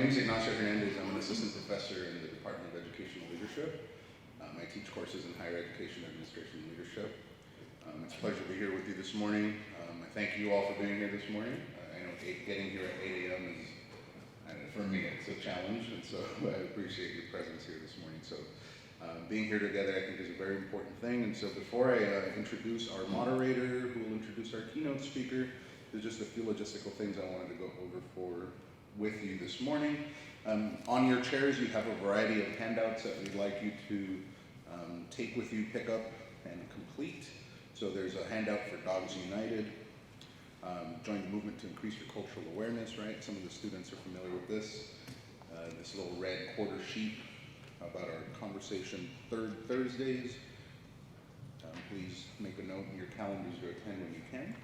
name is Ignacio Hernandez. I'm an assistant professor in the Department of Educational Leadership. I teach courses in higher education, administration, and leadership. It's a pleasure to be here with you this morning. I thank you all for being here this morning. I know getting here at 8 a.m. is, for me, it's a challenge, and so I appreciate your presence here this morning. So being here together, I think, is a very important thing. And so before I introduce our moderator, who will introduce our keynote speaker, there's just a few logistical things I wanted to go over with you this morning. On your chairs, you have a variety of handouts that we'd like you to take with you, pick up, and complete. So there's a handout for Dogs United. Join the movement to increase your cultural awareness, right? Some of the students are familiar with this. This little red quarter sheet about our conversation Thursdays. Please make a note in your calendars to attend when you can.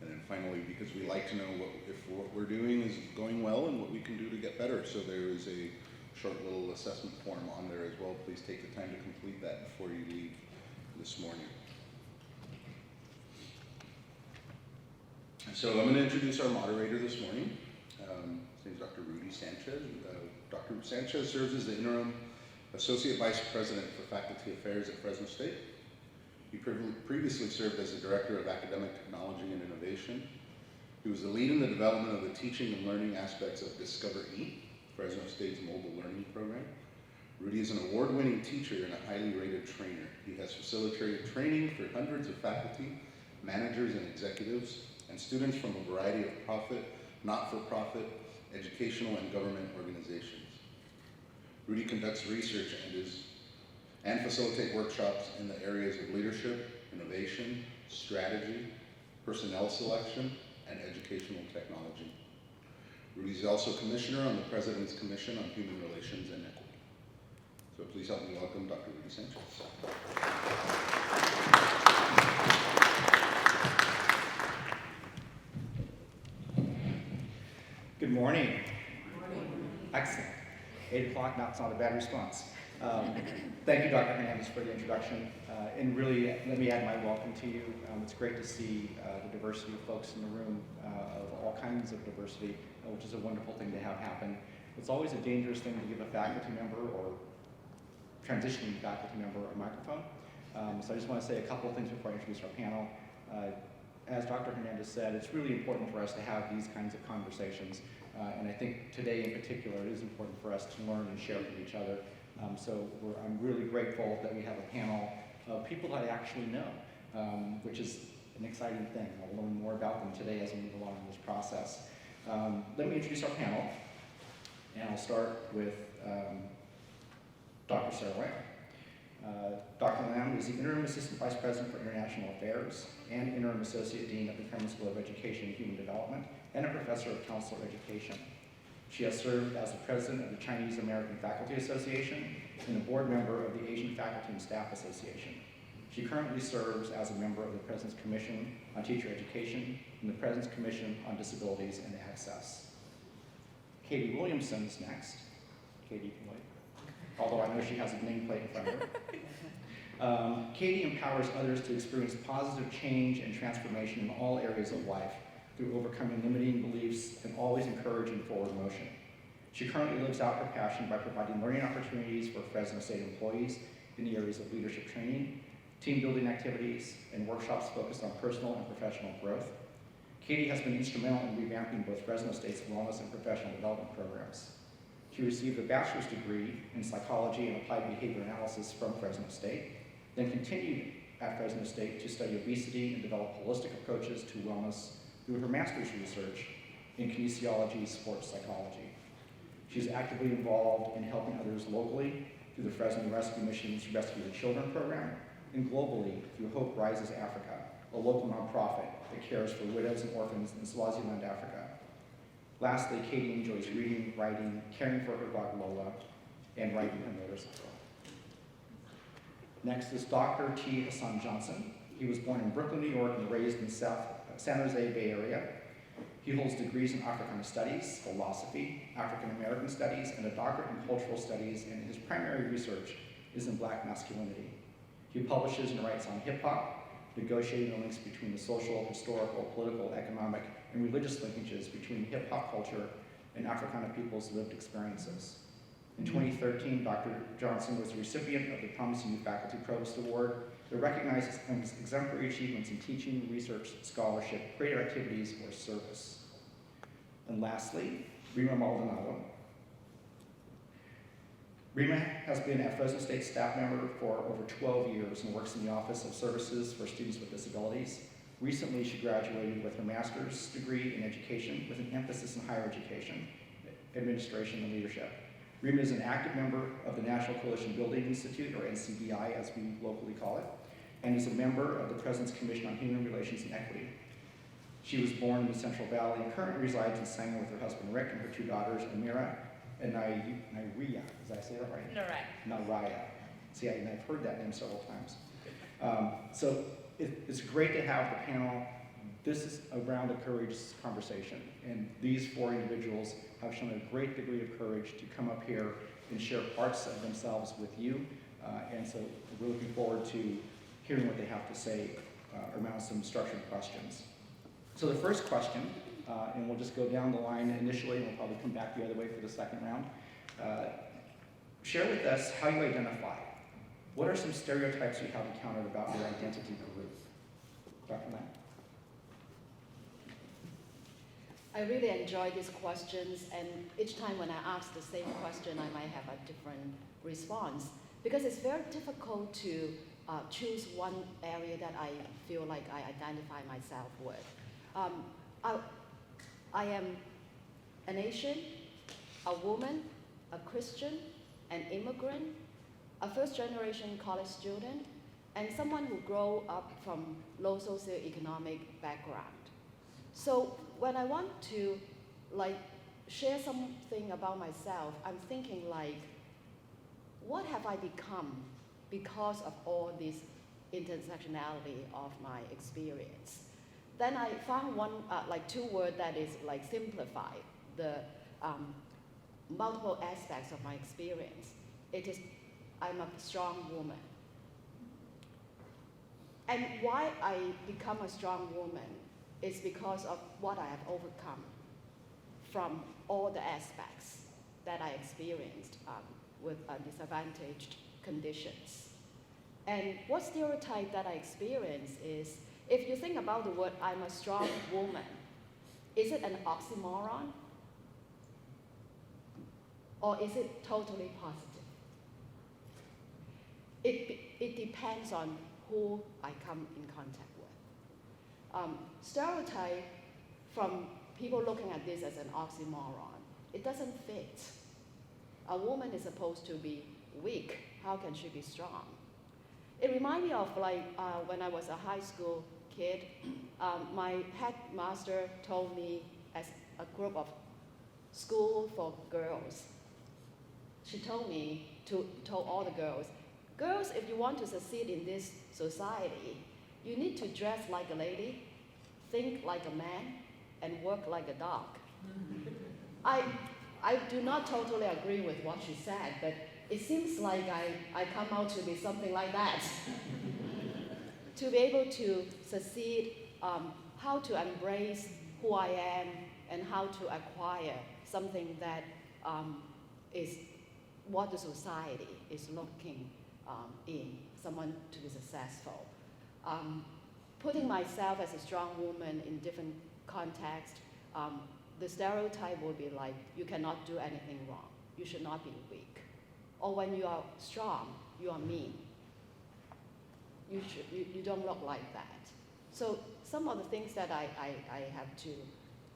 And then finally, because we like to know if what we're doing is going well and what we can do to get better. So there is a short little assessment form on there as well. Please take the time to complete that before you leave this morning. So I'm going to introduce our moderator this morning. His name is Dr. Rudy Sanchez. Dr. Sanchez serves as the interim Associate Vice President for Faculty Affairs at Fresno State. He previously served as the Director of Academic Technology and Innovation. He was the lead in the development of the teaching and learning aspects of Discover E, Fresno State's mobile learning program. Rudy is an award-winning teacher and a highly rated trainer. He has facilitated training for hundreds of faculty, managers, and executives, and students from a variety of profit, not-for-profit, educational, and government organizations. Rudy conducts research and facilitate workshops in the areas of leadership, innovation, strategy, personnel selection, and educational technology. Rudy is also commissioner on the President's Commission on Human Relations and Equity. So please help me welcome Dr. Rudy Sanchez. Good morning. Good morning. Excellent. 8 o'clock, that's not a bad response. Thank you, Dr. Hernandez, for the introduction. And really, let me add my welcome to you. It's great to see the diversity of folks in the room, of all kinds of diversity, which is a wonderful thing to have happen. It's always a dangerous thing to give a faculty member or transitioning faculty member a microphone. So I just want to say a couple of things before I introduce our panel. As Dr. Hernandez said, it's really important for us to have these kinds of conversations. And I think today in particular, it is important for us to learn and share with each other. I'm really grateful that we have a panel of people that I actually know, which is an exciting thing. I'll learn more about them today as we move along in this process. Let me introduce our panel, and I'll start with Dr. Sarah Lamb. Dr. Lamb is the Interim Assistant Vice President for International Affairs and Interim Associate Dean of the Kremen School of Education and Human Development and a Professor of Counselor Education. She has served as the President of the Chinese American Faculty Association and a board member of the Asian Faculty and Staff Association. She currently serves as a member of the President's Commission on Teacher Education and the President's Commission on Disabilities and Access. Katie Williamson is next. Katie, you can wait. Although I know she has a nameplate in front of her. Katie empowers others to experience positive change and transformation in all areas of life through overcoming limiting beliefs and always encouraging forward motion. She currently lives out her passion by providing learning opportunities for Fresno State employees in the areas of leadership training, team building activities, and workshops focused on personal and professional growth. Katie has been instrumental in revamping both Fresno State's wellness and professional development programs. She received a bachelor's degree in psychology and applied behavior analysis from Fresno State, then continued at Fresno State to study obesity and develop holistic approaches to wellness through her master's research in kinesiology sports psychology. She is actively involved in helping others locally through the Fresno Rescue Mission's Rescue the Children program, and globally through Hope Rises Africa, a local nonprofit that cares for widows and orphans in Swaziland, Africa. Lastly, Katie enjoys reading, writing, caring for her dog Lola, and riding her motorcycle. Next is Dr. T. Hassan Johnson. He was born in Brooklyn, New York, and raised in the San Jose Bay Area. He holds degrees in Africana Studies, Philosophy, African American Studies, and a doctorate in Cultural Studies, and his primary research is in Black masculinity. He publishes and writes on hip-hop, negotiating the links between the social, historical, political, economic, and religious linkages between hip-hop culture and Africana people's lived experiences. In 2013, Dr. Johnson was the recipient of the Promising New Faculty Provost Award that recognizes exemplary achievements in teaching, research, scholarship, creative activities, or service. And lastly, Rima Maldonado. Rima has been a Fresno State staff member for over 12 years and works in the Office of Services for Students with Disabilities. Recently, she graduated with her master's degree in education with an emphasis in higher education, administration, and leadership. Rima is an active member of the National Coalition Building Institute, or NCBI as we locally call it, and is a member of the President's Commission on Human Relations and Equity. She was born in the Central Valley and currently resides in Sanger with her husband Rick and her two daughters, Amira and Nairia. Did I say that right? Naraya. See, I've heard that name several times. So it's great to have the panel. This is around a courage conversation, and these four individuals have shown a great degree of courage to come up here and share parts of themselves with you, and so we're looking forward to hearing what they have to say around some structured questions. So the first question, and we'll just go down the line initially, and we'll probably come back the other way for the second round. Share with us how you identify. What are some stereotypes you have encountered about your identity group? Dr. Lam. I really enjoy these questions, and each time when I ask the same question, I might have a different response, because it's very difficult to choose one area that I feel like I identify myself with. I am an Asian, a woman, a Christian, an immigrant, a first-generation college student, and someone who grew up from low socioeconomic background. So when I want to share something about myself, I'm thinking what have I become because of all this intersectionality of my experience? Then I found two words that is simplify the multiple aspects of my experience. It is, I'm a strong woman. And why I become a strong woman is because of what I have overcome from all the aspects that I experienced with disadvantaged conditions. And what stereotype that I experience is, if you think about the word, I'm a strong woman, is it an oxymoron? Or is it totally positive? It depends on who I come in contact with. Stereotype from people looking at this as an oxymoron, it doesn't fit. A woman is supposed to be weak. How can she be strong? It reminds me of when I was a high school kid, my headmaster told me as a group of school for girls, she told all the girls, if you want to succeed in this society, you need to dress like a lady, think like a man, and work like a dog. I do not totally agree with what she said, but it seems like I come out to be something like that. To be able to succeed, how to embrace who I am, and how to acquire something that is what the society is looking in, someone to be successful. Putting myself as a strong woman in different contexts, the stereotype will be like, you cannot do anything wrong. You should not be weak. Or when you are strong, you are mean. You don't look like that. So some of the things that I have to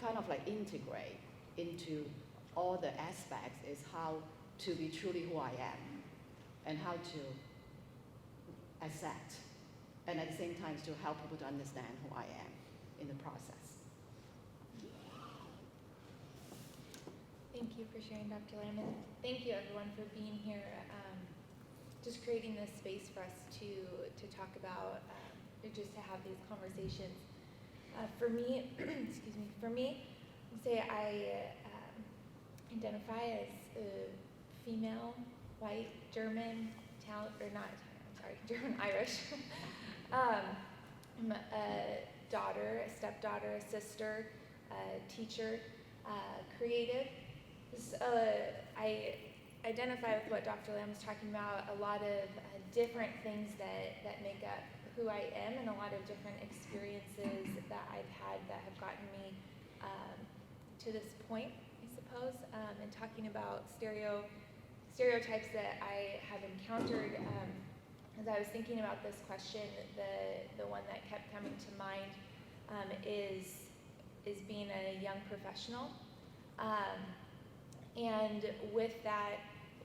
kind of integrate into all the aspects is how to be truly who I am, and how to accept, and at the same time to help people to understand who I am in the process. Thank you for sharing, Dr. Lam, and thank you everyone for being here, just creating this space for us to talk about, just to have these conversations. For me, excuse me, I'd say I identify as a female, white, German, German Irish. I'm a daughter, a stepdaughter, a sister, a teacher, creative, I identify with what Dr. Lamb was talking about, a lot of different things that make up who I am, and a lot of different experiences that I've had that have gotten me to this point, I suppose. And talking about stereotypes that I have encountered, as I was thinking about this question, the one that kept coming to mind is being a young professional. And with that,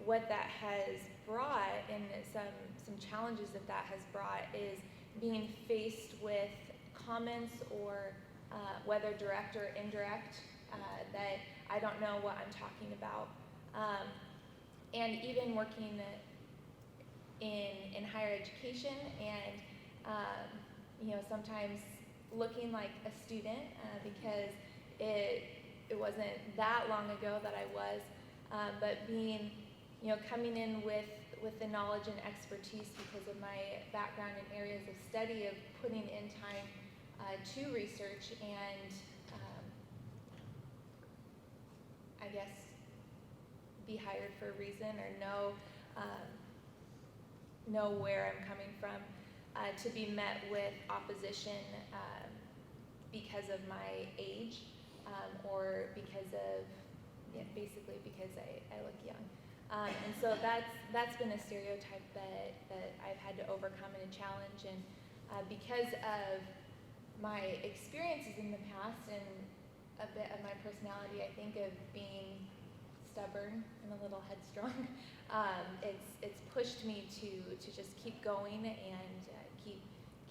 what that has brought, and some challenges that has brought, is being faced with comments, or whether direct or indirect, that I don't know what I'm talking about. And even working in higher education, and sometimes looking like a student, because it wasn't that long ago that I was, but being, coming in with the knowledge and expertise because of my background in areas of study, of putting in time to research and I guess be hired for a reason, or know where I'm coming from, to be met with opposition because of my age, or because of, basically because I look young. And so that's been a stereotype that I've had to overcome and a challenge. And because of my experiences in the past and a bit of my personality, I think, of being stubborn and a little headstrong, it's pushed me to just keep going and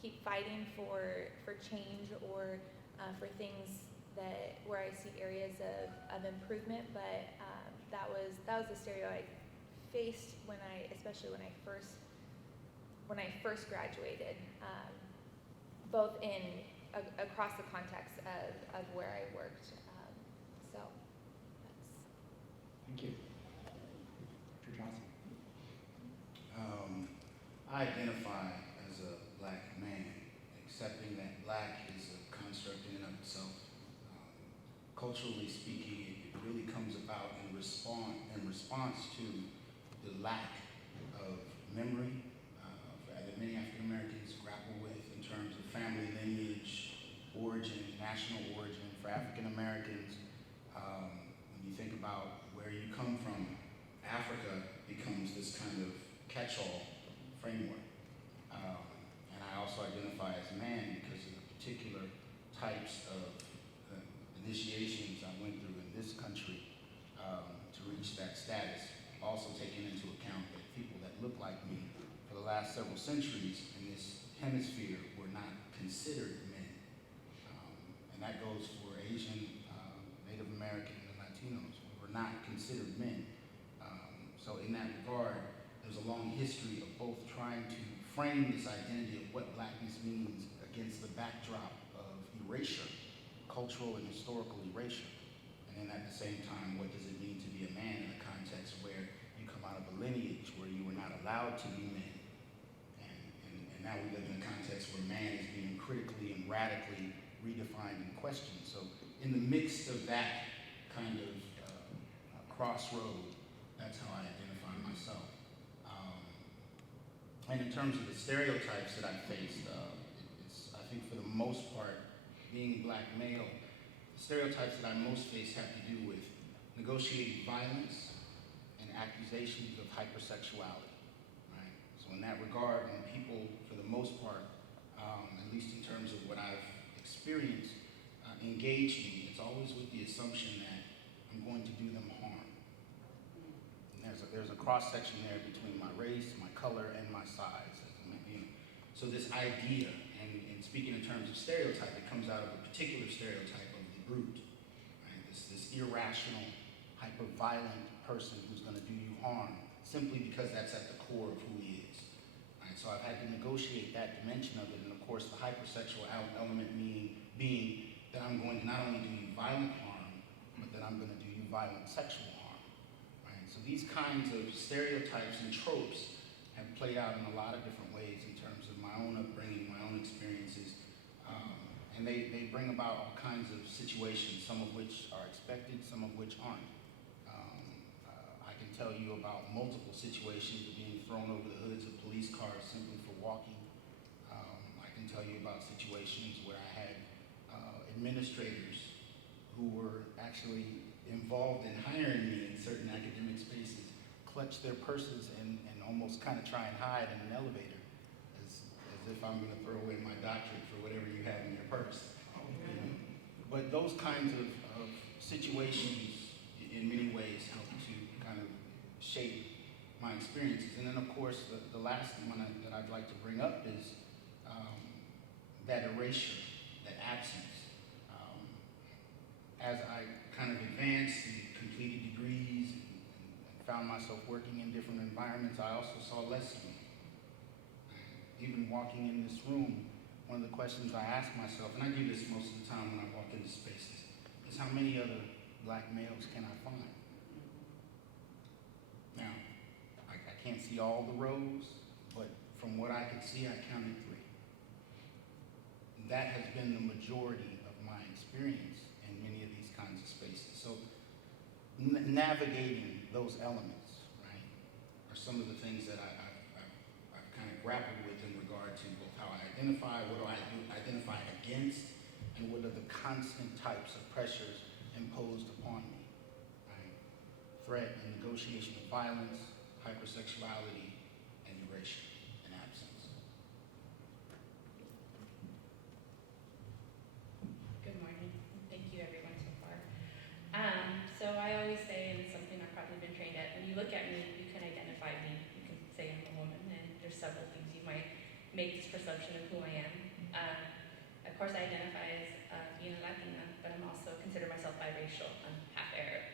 keep fighting for change, or for things where I see areas of improvement. But that was a stereotype I faced especially when I first graduated, both across the context of where I worked. So that's. Thank you. Dr. Johnson. I identify as a black man, accepting that black is a construct in and of itself. Culturally speaking, it really comes about in response to the lack of memory that many African Americans grapple with in terms of family lineage, origin, national origin. For African Americans, when you think about where you come from, Africa becomes this kind of catch-all framework. And I also identify as a man because of the particular types of initiations I went through in this country to reach that status. Also taking into account that people that look like me for the last several centuries in this hemisphere were not considered men. And that goes for Asian, Native American, and Latinos, who were not considered men. So in that regard, there's a long history of both trying to frame this identity of what blackness means against the backdrop of erasure, cultural and historical erasure. And then at the same time, what does it mean to be a man in a context where you come out of a lineage where you were not allowed to be men? And now we live in a context where man is being critically and radically redefined and questioned. So in the midst of that kind of crossroad, that's how I identify myself. And in terms of the stereotypes that I faced, it's, I think for the most part, being black male, the stereotypes that I most face have to do with negotiating violence and accusations of hypersexuality, right? So in that regard, when people, for the most part, at least in terms of what I've experienced, engage me, it's always with the assumption that I'm going to do them harm. And there's a cross-section there between my race, my color, and my size. So this idea, and speaking in terms of stereotype, it comes out of a particular stereotype of the brute, right? This irrational, hyper-violent person who's going to do you harm simply because that's at the core of who he is. Right? So I've had to negotiate that dimension of it, and of course the hypersexual element being that I'm going to not only do you violent harm, but that I'm going to do you violent sexual harm. Right? So these kinds of stereotypes and tropes have played out in a lot of different ways in terms of my own upbringing, my own experiences, and they bring about all kinds of situations, some of which are expected, some of which aren't. tell you about multiple situations of being thrown over the hoods of police cars simply for walking. I can tell you about situations where I had administrators who were actually involved in hiring me in certain academic spaces clutch their purses and almost kind of try and hide in an elevator as if I'm going to throw away my doctorate for whatever you have in your purse. You know? But those kinds of situations in many ways help to kind of shape my experiences. And then of course the last one that I'd like to bring up is that erasure, that absence. As I kind of advanced and completed degrees and found myself working in different environments, I also saw less of me. Even walking in this room, one of the questions I ask myself, and I do this most of the time when I walk into spaces, is how many other black males can I find? Now, I can't see all the rows, but from what I could see, I counted 3. That has been the majority of my experience in many of these kinds of spaces. So navigating those elements, right, are some of the things that I've kind of grappled with in regard to both how I identify, what do I identify against, and what are the constant types of pressures imposed upon me, right? Threat and negotiation of violence, hypersexuality, and erasure and absence. Good morning. Thank you, everyone, so far. So I always say, and it's something I've probably been trained at, when you look at me, you can identify me. You can say I'm a woman, and there's several things you might make this perception of who I am. Of course, I identify as being a Latina, but I'm also consider myself biracial. I'm half Arab.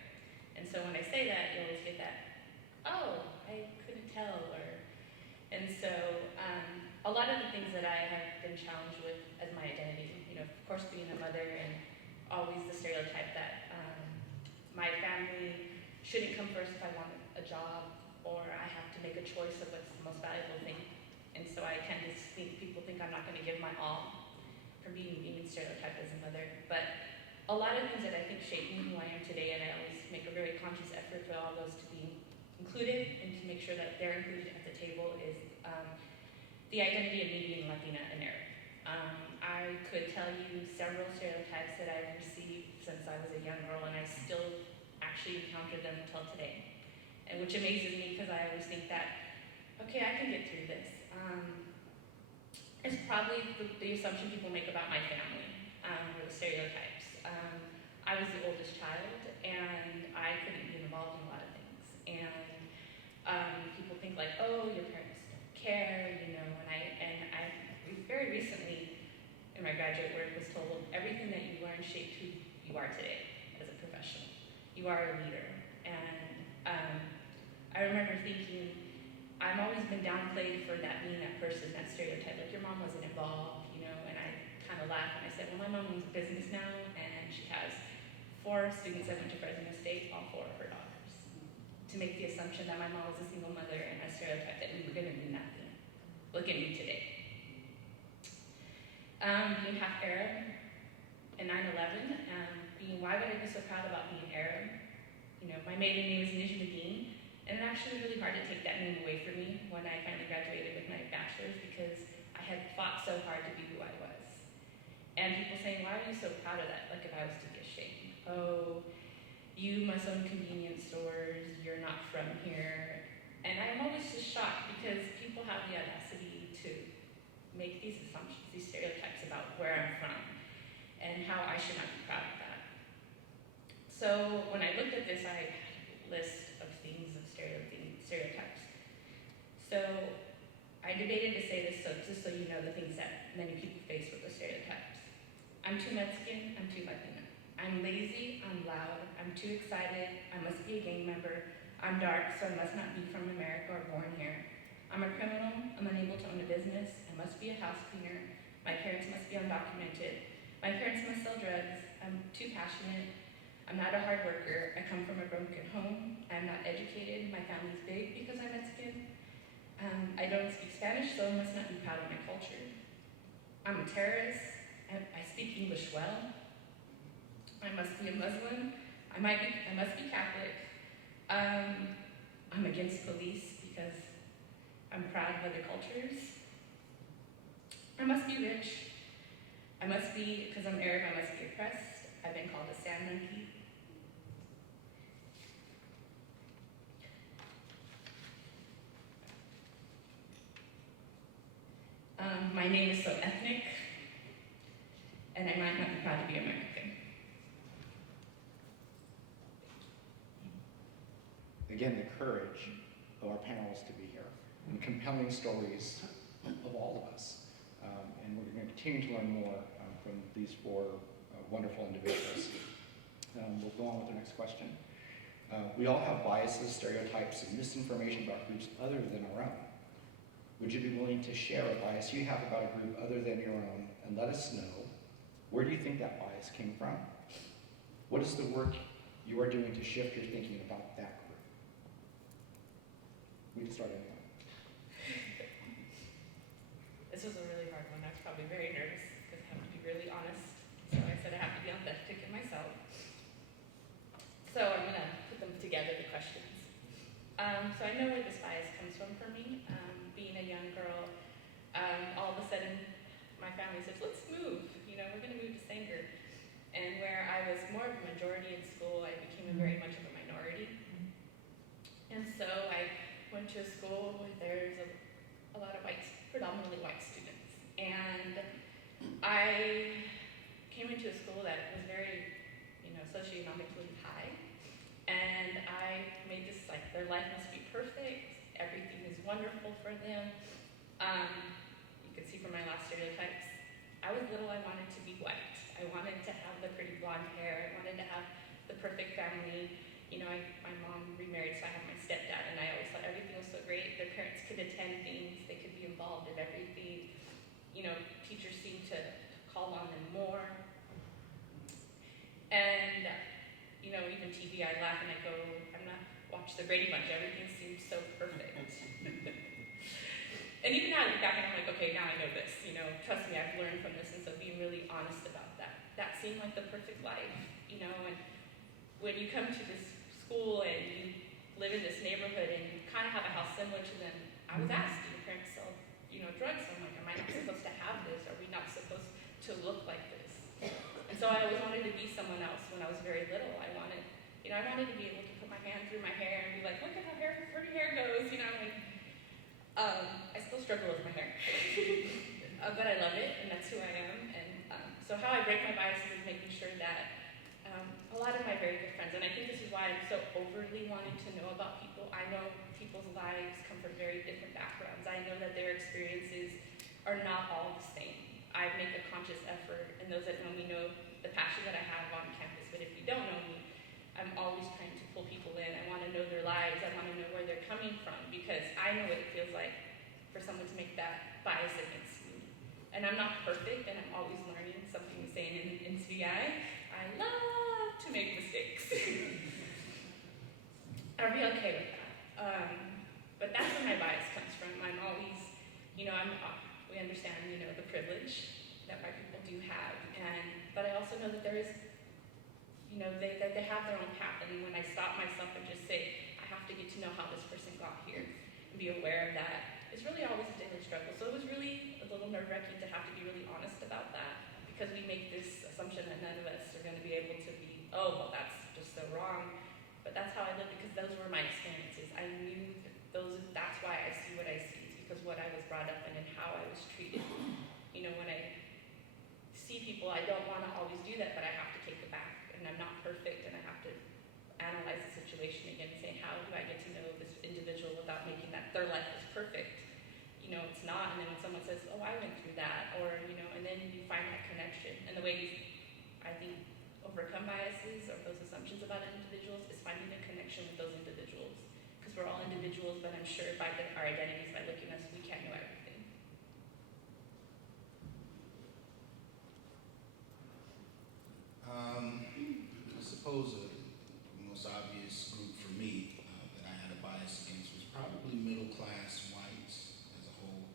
And so when I say that, you always get that, oh, I couldn't tell, and so a lot of the things that I have been challenged with as my identity, of course, being a mother and always the stereotype that my family shouldn't come first if I want a job, or I have to make a choice of what's the most valuable thing. And so I tend to think people think I'm not going to give my all for being stereotyped as a mother. But a lot of things that I think shape me who I am today, and I always make a very conscious effort for all those to be included and to make sure that they're included at the table, is the identity of me being Latina and Arab. I could tell you several stereotypes that I've received since I was a young girl, and I still actually encounter them until today, and which amazes me because I always think that, okay, I can get through this. It's probably the assumption people make about my family, or the stereotypes. I was the oldest child, and I couldn't be involved in a lot of things. And people think like, oh, your parents don't care, and I very recently in my graduate work was told everything that you learn shaped who you are today as a professional. You are a leader. And I remember thinking, I've always been downplayed for that being that person, that stereotype, like your mom wasn't involved, and I kind of laughed and I said, well, my mom owns a business now, and she has 4 students that went to Fresno State, all 4 of her daughters. To make the assumption that my mom was a single mother and a stereotype that we were going to do nothing. Look at me today. Being half Arab and 9/11, why would I be so proud about being Arab? My maiden name is Nijmuddin, and it actually was really hard to take that name away from me when I finally graduated with my bachelor's, because I had fought so hard to be who I was. And people saying, why are you so proud of that? Like if I was to be ashamed. Oh, you must own convenience stores, you're not from here. And I'm always just shocked because people have the audacity to make these assumptions, these stereotypes about where I'm from and how I should not be proud of that. So when I looked at this, I had a list of things, of stereotypes. So I debated to say this just so you know the things that many people face with the stereotypes. I'm too Mexican, I'm too Latina. I'm lazy, I'm loud, I'm too excited, I must be a gang member, I'm dark, so I must not be from America or born here. I'm a criminal, I'm unable to own a business, I must be a house cleaner, my parents must be undocumented, my parents must sell drugs, I'm too passionate, I'm not a hard worker, I come from a broken home, I'm not educated, my family's big because I'm Mexican, I don't speak Spanish, so I must not be proud of my culture. I'm a terrorist, I speak English well, I must be a Muslim, I must be Catholic, I'm against police because I'm proud of other cultures. I must be rich. I must be, because I'm Arab, I must be oppressed. I've been called a sand monkey. My name is so ethnic, and I might not be proud to be American. Again, the courage of our panelists to be here and compelling stories of all of us. And we're going to continue to learn more from these four wonderful individuals. We'll go on with the next question. We all have biases, stereotypes, and misinformation about groups other than our own. Would you be willing to share a bias you have about a group other than your own and let us know, where do you think that bias came from? What is the work you are doing to shift your thinking about that group? We can start anyway. This was a really hard one. I was probably very nervous because I have to be really honest. So I said I have to be authentic in myself. So I'm going to put them together, the questions. So I know where this bias comes from for me. Being a young girl, all of a sudden my family says, let's move. You know, we're going to move to Sanger. And where I was more of a majority in school, I became very much of a minority. And so I went to a school where there's a lot of predominantly white students. And I came into a school that was very, socioeconomically high. And I made this, their life must be perfect. Everything is wonderful for them. You can see from my last stereotypes, I was little, I wanted to be white. I wanted to have the pretty blonde hair. I wanted to have the perfect family. My mom remarried, so I had my stepdad, and I always thought everything was so great. Their parents could attend things, they could be involved in everything. Teachers seemed to call on them more. And, even TV, I laugh and I go, I'm not watch the Brady Bunch, everything seems so perfect. And even now I look back and I'm like, okay, now I know this, trust me, I've learned from this, and so being really honest about that seemed like the perfect life, and when you come to this school and you live in this neighborhood and you kind of have a house similar to them, I was asked, do your parents sell, drugs? I'm like, am I not supposed to have this? Are we not supposed to look like this? And so I always wanted to be someone else when I was very little. I wanted to be able to put my hand through my hair and be like, look at how pretty hair goes, and I still struggle with my hair. But I love it, and that's who I am. And so how I break my biases is making sure that a lot of my very good friends, and I think this is why I'm so overly wanting to know about people. I know people's lives come from very different backgrounds. I know that their experiences are not all the same. I make a conscious effort, and those that know me know the passion that I have on campus. But if you don't know me, I'm always trying to pull people in. I want to know their lives. I want to know where they're coming from, because I know what it feels like for someone to make that bias against me. And I'm not perfect, and I'm always learning. Something to say in CVI, I love to make mistakes. I'll be okay with that. But that's where my bias comes from. I'm always, we understand, the privilege that white people do have, but I also know that there is, that they have their own path. And when I stop myself and just say, I have to get to know how this person got here and be aware of that, it's really always a daily struggle. So it was really a little nerve-wracking to have to be really honest about that, because we make this assumption that none of us are going to be able to be, oh, well, that's just so wrong. But that's how I live, because those were my experiences. I knew that's why I see what I see. It's because what I was brought up in and how I was treated. When I see people, I don't want to always do that, but I have to take it back. And I'm not perfect, and I have to analyze the situation again and say, how do I get to know this individual without making that their life is perfect? It's not. And then when someone says, oh, I went through that, or, and then you find that connection. And the way you, I think, overcome biases or those assumptions about individuals is finding a connection with those individuals. Because we're all individuals, but I'm sure by our identities, by looking at us, we can't know everything. I suppose the most obvious group for me that I had a bias against was probably middle-class whites as a whole.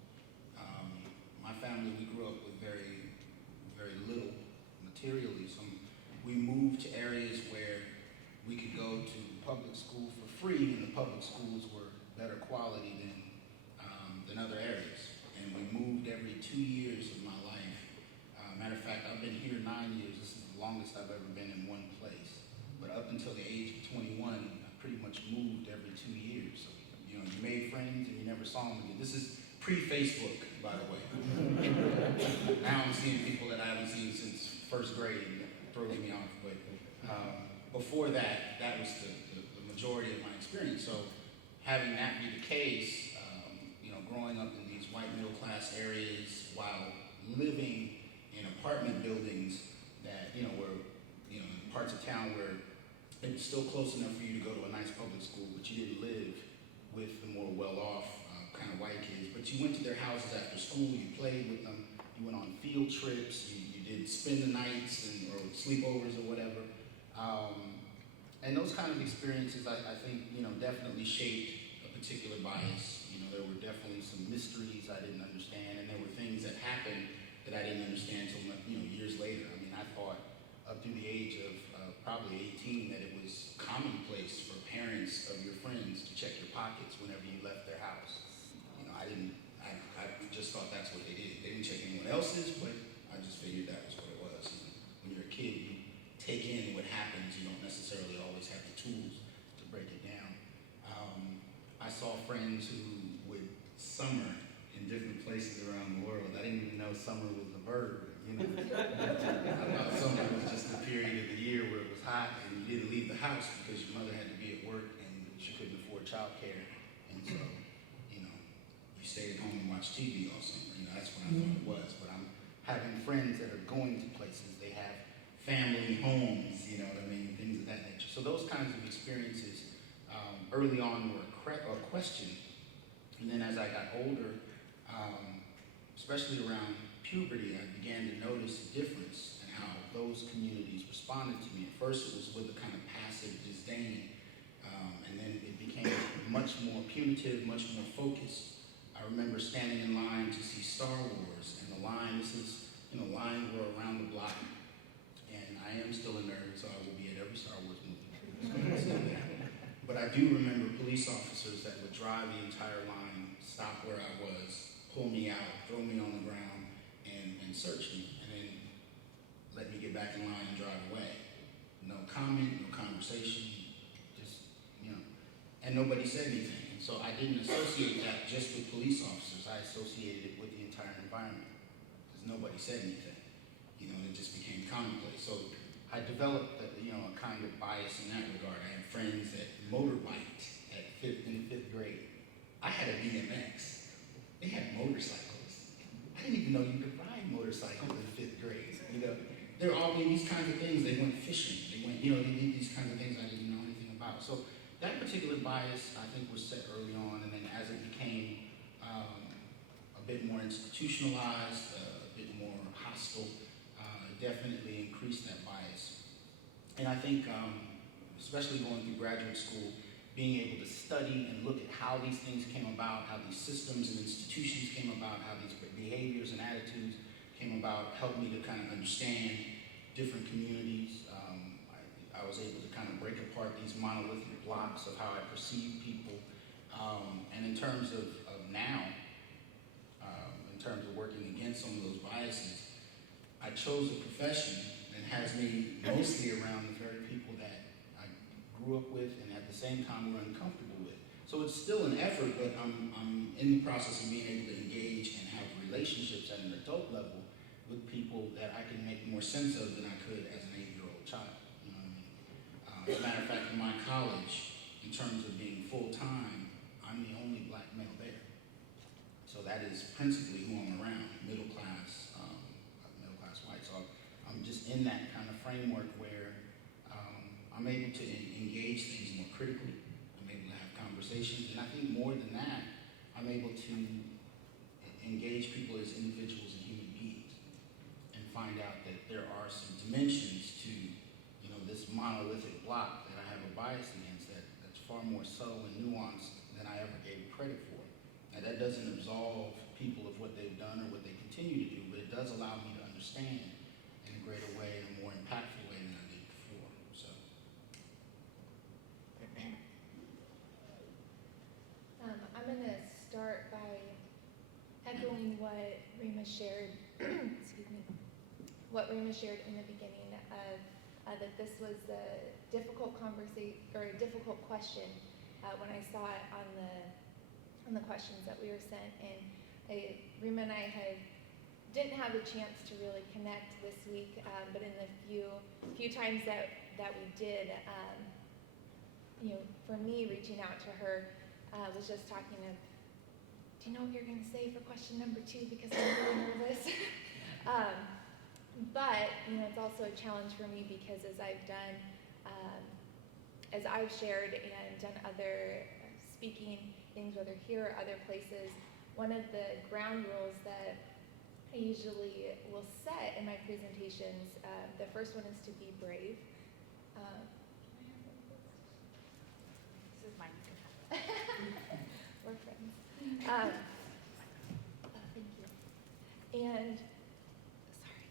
My family, we grew up with very, very little materially. So we moved to areas where we could go to public school for free, and the public schools were better quality than other areas. And we moved every 2 years of my life. Matter of fact, I've been here 9 years. This is the longest I've ever been in one place. But up until the age of 21, I pretty much moved every 2 years. So, you made friends and you never saw them again. This is pre-Facebook, by the way. Now I'm seeing people that I haven't seen since first grade, and it throws me off. But before that, that was the majority of my experience. So having that be the case, growing up in these white middle class areas while living in apartment buildings that, were, in parts of town where it was still close enough for you to go to a nice public school, but you didn't live with the more well-off kind of white kids. But you went to their houses after school, you played with them, you went on field trips, you did spend the nights or sleepovers or whatever. And those kind of experiences, I think, definitely shaped a particular bias. There were definitely some mysteries I didn't understand, and there were things that happened that I didn't understand until, years later. I mean, I thought up through the age of probably 18 that it was commonplace for parents of your friends to check your pockets whenever you left their house. I just thought that's what they did. They didn't check anyone else's, but I just figured that was what it was. When you're a kid, you take in what happens. You don't necessarily always have the tools to break it down. I saw friends who would summer in different places around the world. I didn't even know summer was a verb. I thought summer was just the period of the year where it was hot and you didn't leave the house because your mother had to be at work and she couldn't afford childcare. And so, you stayed at home and watched TV all summer. That's what I thought it was. But I'm having friends that are going to places. They have family homes, things of that nature. So those kinds of experiences early on were a question. And then as I got older, especially around puberty, I began to notice the difference in how those communities responded to me. At first, it was with a kind of passive disdain, and then it became much more punitive, much more focused. I remember standing in line to see Star Wars, and lines were around the block, and I am still a nerd, so I will be at every Star Wars movie. But I do remember police officers that would drive the entire line, stop where I was, pull me out, throw me on the ground, and search me, and then let me get back in line and drive away. No comment, no conversation, just, and nobody said anything. And so I didn't associate that just with police officers. I associated it with the entire environment because nobody said anything. It just became commonplace. So I developed a kind of bias in that regard. I had friends that motorbiked in the fifth grade. I had a BMX. They had motorcycles. I didn't even know you could ride motorcycles in fifth grade. There were all these kinds of things. They went fishing. They did these kinds of things I didn't know anything about. So that particular bias, I think, was set early on, and then as it became a bit more institutionalized, a bit more hostile, it definitely increased that bias. And I think, especially going through graduate school, being able to study and look at how these things came about, how these systems and institutions came about, how these behaviors and attitudes came about, helped me to kind of understand different communities. I was able to kind of break apart these monolithic blocks of how I perceive people. And in terms of now, in terms of working against some of those biases, I chose a profession that has me mostly around the very people that I grew up with and at the same time were uncomfortable with. So it's still an effort, but I'm in the process of being able to engage and have relationships at an adult level with people that I can make more sense of than I could as an 8-year-old child. As a matter of fact, in my college, in terms of being full-time, I'm the only black male there. So that is principally who I'm around, middle class white. So I'm just in that kind of framework where I'm able to engage things more critically. I'm able to have conversations. And I think more than that, I'm able to engage people as individuals and human beings and find out that there are some dimensions to this monolithic block that I have a bias against that's far more subtle and nuanced than I ever gave credit for. Now that doesn't absolve people of what they've done or what they continue to do, but it does allow me to understand in a greater way, in a more impactful way than I did before. So. echoing what Rima shared, excuse me, what Rima shared in the beginning of that this was a difficult conversation or a difficult question when I saw it on the questions that we were sent, and Rima and I didn't have a chance to really connect this week, but in the few times that we did, for me reaching out to her was just talking of, do you know what you're going to say for question number 2, because I'm really nervous. But it's also a challenge for me because as I've shared and done other speaking things, whether here or other places, one of the ground rules that I usually will set in my presentations, the first one is to be brave. This is mine. We're friends. Thank you. And sorry.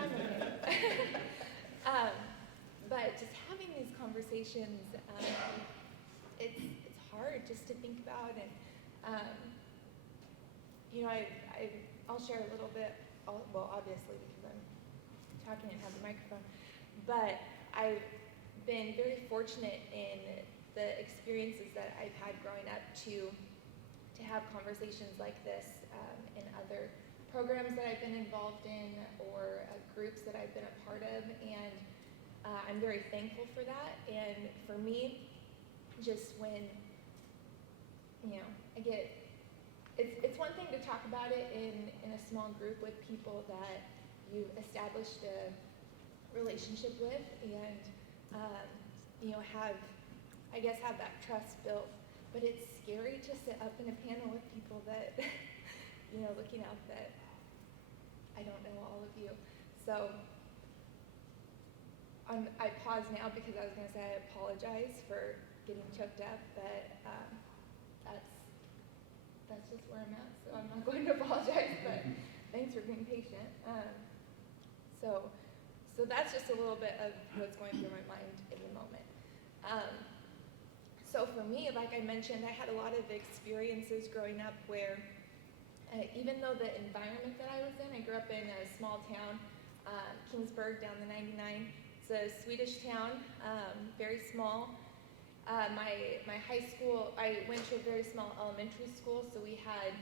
I'm okay. But just having these conversations, it's hard just to think about, and I'll share a little bit. Well, obviously because I'm talking and have the microphone, but I've been very fortunate in the experiences that I've had growing up to have conversations like this in other programs that I've been involved in or groups that I've been a part of, and I'm very thankful for that. And for me, just when I get, it's one thing to talk about it in a small group with people that you've established a relationship with and have that trust built. But it's scary to sit up in a panel with people that looking out that I don't know all of you. So I pause now because I was going to say I apologize for getting choked up, but that's just where I'm at. So I'm not going to apologize, but thanks for being patient. So that's just a little bit of what's going through my mind in the moment. So for me, like I mentioned, I had a lot of experiences growing up where even though the environment that I was in, I grew up in a small town, Kingsburg down the 99. It's a Swedish town, very small. My high school, I went to a very small elementary school, so we had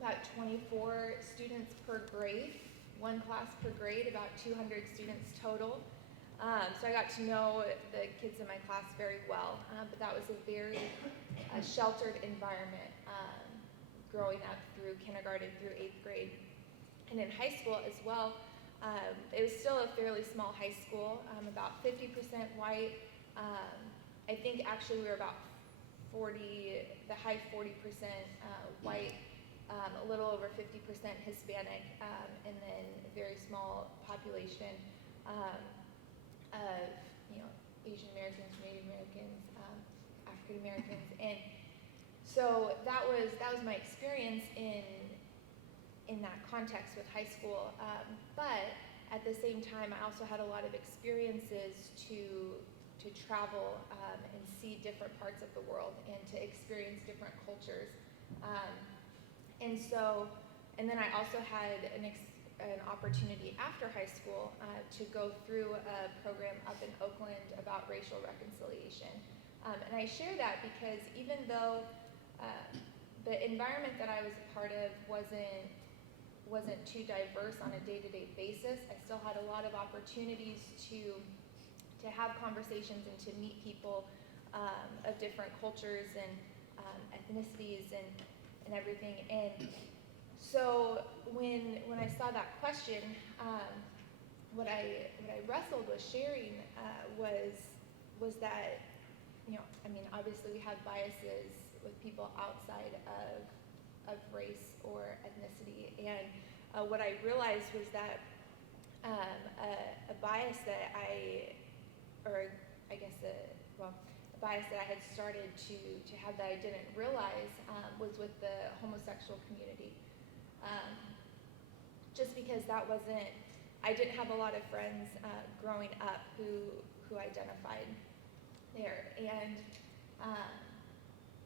about 24 students per grade, one class per grade, about 200 students total. So I got to know the kids in my class very well, but that was a very sheltered environment growing up through kindergarten through 8th grade. And in high school as well, it was still a fairly small high school, about 50% white. I think actually we were about the high 40% white, a little over 50% Hispanic, and then a very small population of Asian Americans, Native Americans, African Americans, and so that was my experience in that context with high school. But at the same time, I also had a lot of experiences to travel and see different parts of the world and to experience different cultures. And then I also had an opportunity after high school to go through a program up in Oakland about racial reconciliation. And I share that because even though the environment that I was a part of wasn't too diverse on a day-to-day basis, I still had a lot of opportunities to have conversations and to meet people of different cultures and ethnicities and everything. And so when I saw that question, what I wrestled with sharing was that obviously we have biases with people outside of race or ethnicity, and what I realized was that a bias that a bias that I had started to have that I didn't realize was with the homosexual community. Just because I didn't have a lot of friends growing up who identified there, and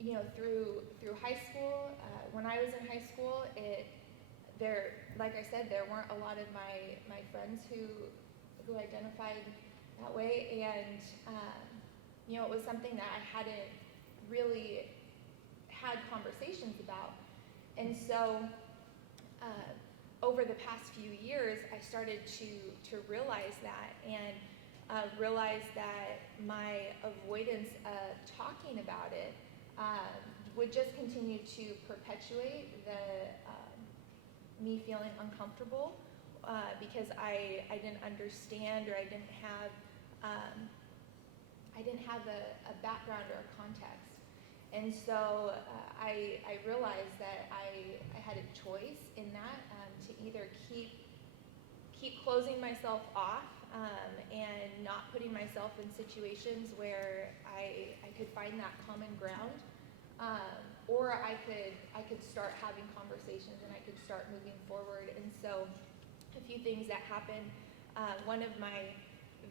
through high school, when I was in high school, like I said, there weren't a lot of my friends who identified that way, and it was something that I hadn't really had conversations about. And so over the past few years, I started to realize that, and realize that my avoidance of talking about it would just continue to perpetuate me feeling uncomfortable because I didn't understand, or I didn't have a background or a context. And so I realized that I had a choice in that, to either keep closing myself off and not putting myself in situations where I could find that common ground, or I could start having conversations and I could start moving forward. And so a few things that happened. One of my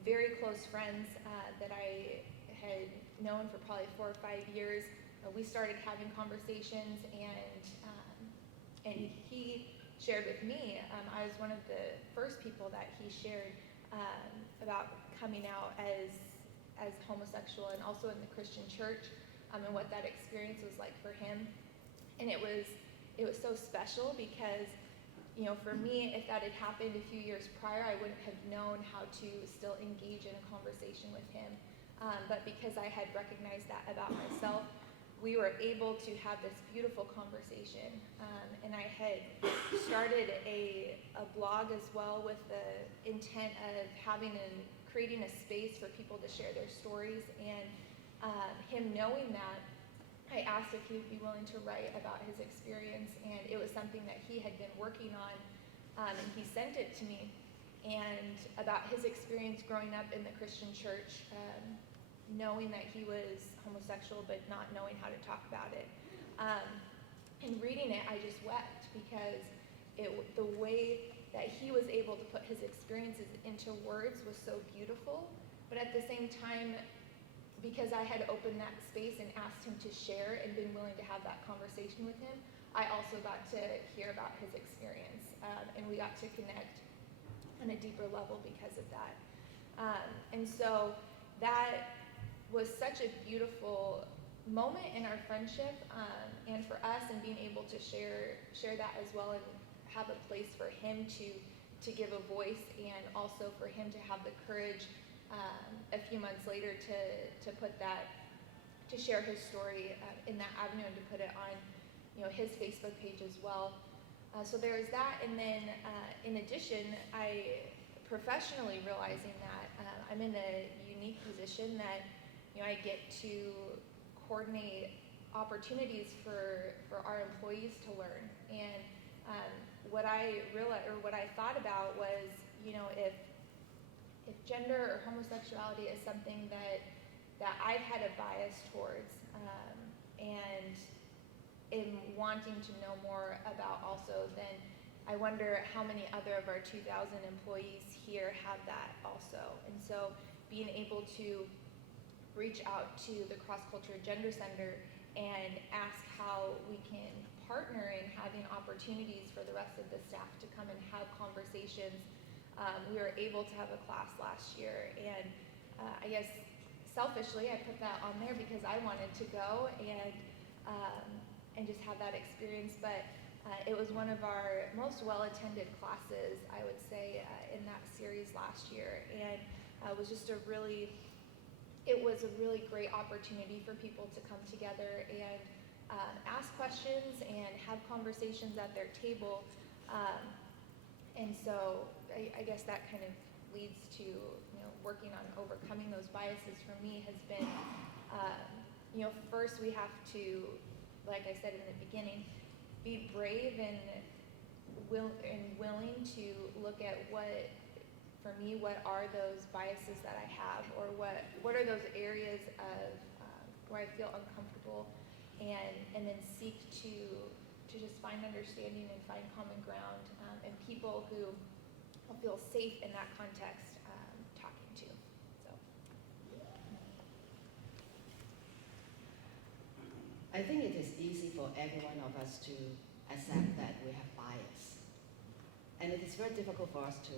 very close friends that I had known for probably 4 or 5 years, we started having conversations, and he shared with me. I was one of the first people that he shared about coming out as homosexual, and also in the Christian church, and what that experience was like for him. And it was so special because, for me, if that had happened a few years prior, I wouldn't have known how to still engage in a conversation with him. But because I had recognized that about myself, we were able to have this beautiful conversation. And I had started a blog as well with the intent of creating a space for people to share their stories. And him knowing that, I asked if he would be willing to write about his experience, and it was something that he had been working on, and he sent it to me, and about his experience growing up in the Christian church, knowing that he was homosexual but not knowing how to talk about it. And reading it, I just wept because the way that he was able to put his experiences into words was so beautiful, but at the same time, because I had opened that space and asked him to share and been willing to have that conversation with him, I also got to hear about his experience, and we got to connect on a deeper level because of that. And so that was such a beautiful moment in our friendship, and for us, and being able to share that as well, and have a place for him to give a voice, and also for him to have the courage a few months later to share his story in that avenue, and to put it on his Facebook page as well. So there is that, and then in addition, I professionally realizing that I'm in a unique position that I get to coordinate opportunities for our employees to learn. And what I realized, or what I thought about was, if gender or homosexuality is something that I've had a bias towards, and am wanting to know more about also, then I wonder how many other of our 2,000 employees here have that also. And so being able to reach out to the Cross Culture Gender Center and ask how we can partner in having opportunities for the rest of the staff to come and have conversations. We were able to have a class last year, and I guess selfishly I put that on there because I wanted to go and just have that experience, but it was one of our most well-attended classes, I would say, in that series last year, and it was a really great opportunity for people to come together and ask questions and have conversations at their table. And so I guess that kind of leads to working on overcoming those biases. For me has been, first we have to, like I said in the beginning, be brave and willing to look at what are those biases that I have, or what are those areas of where I feel uncomfortable, and then seek to just find understanding and find common ground, and people who I'll feel safe in that context talking to. So I think it is easy for every one of us to accept that we have bias. And it is very difficult for us to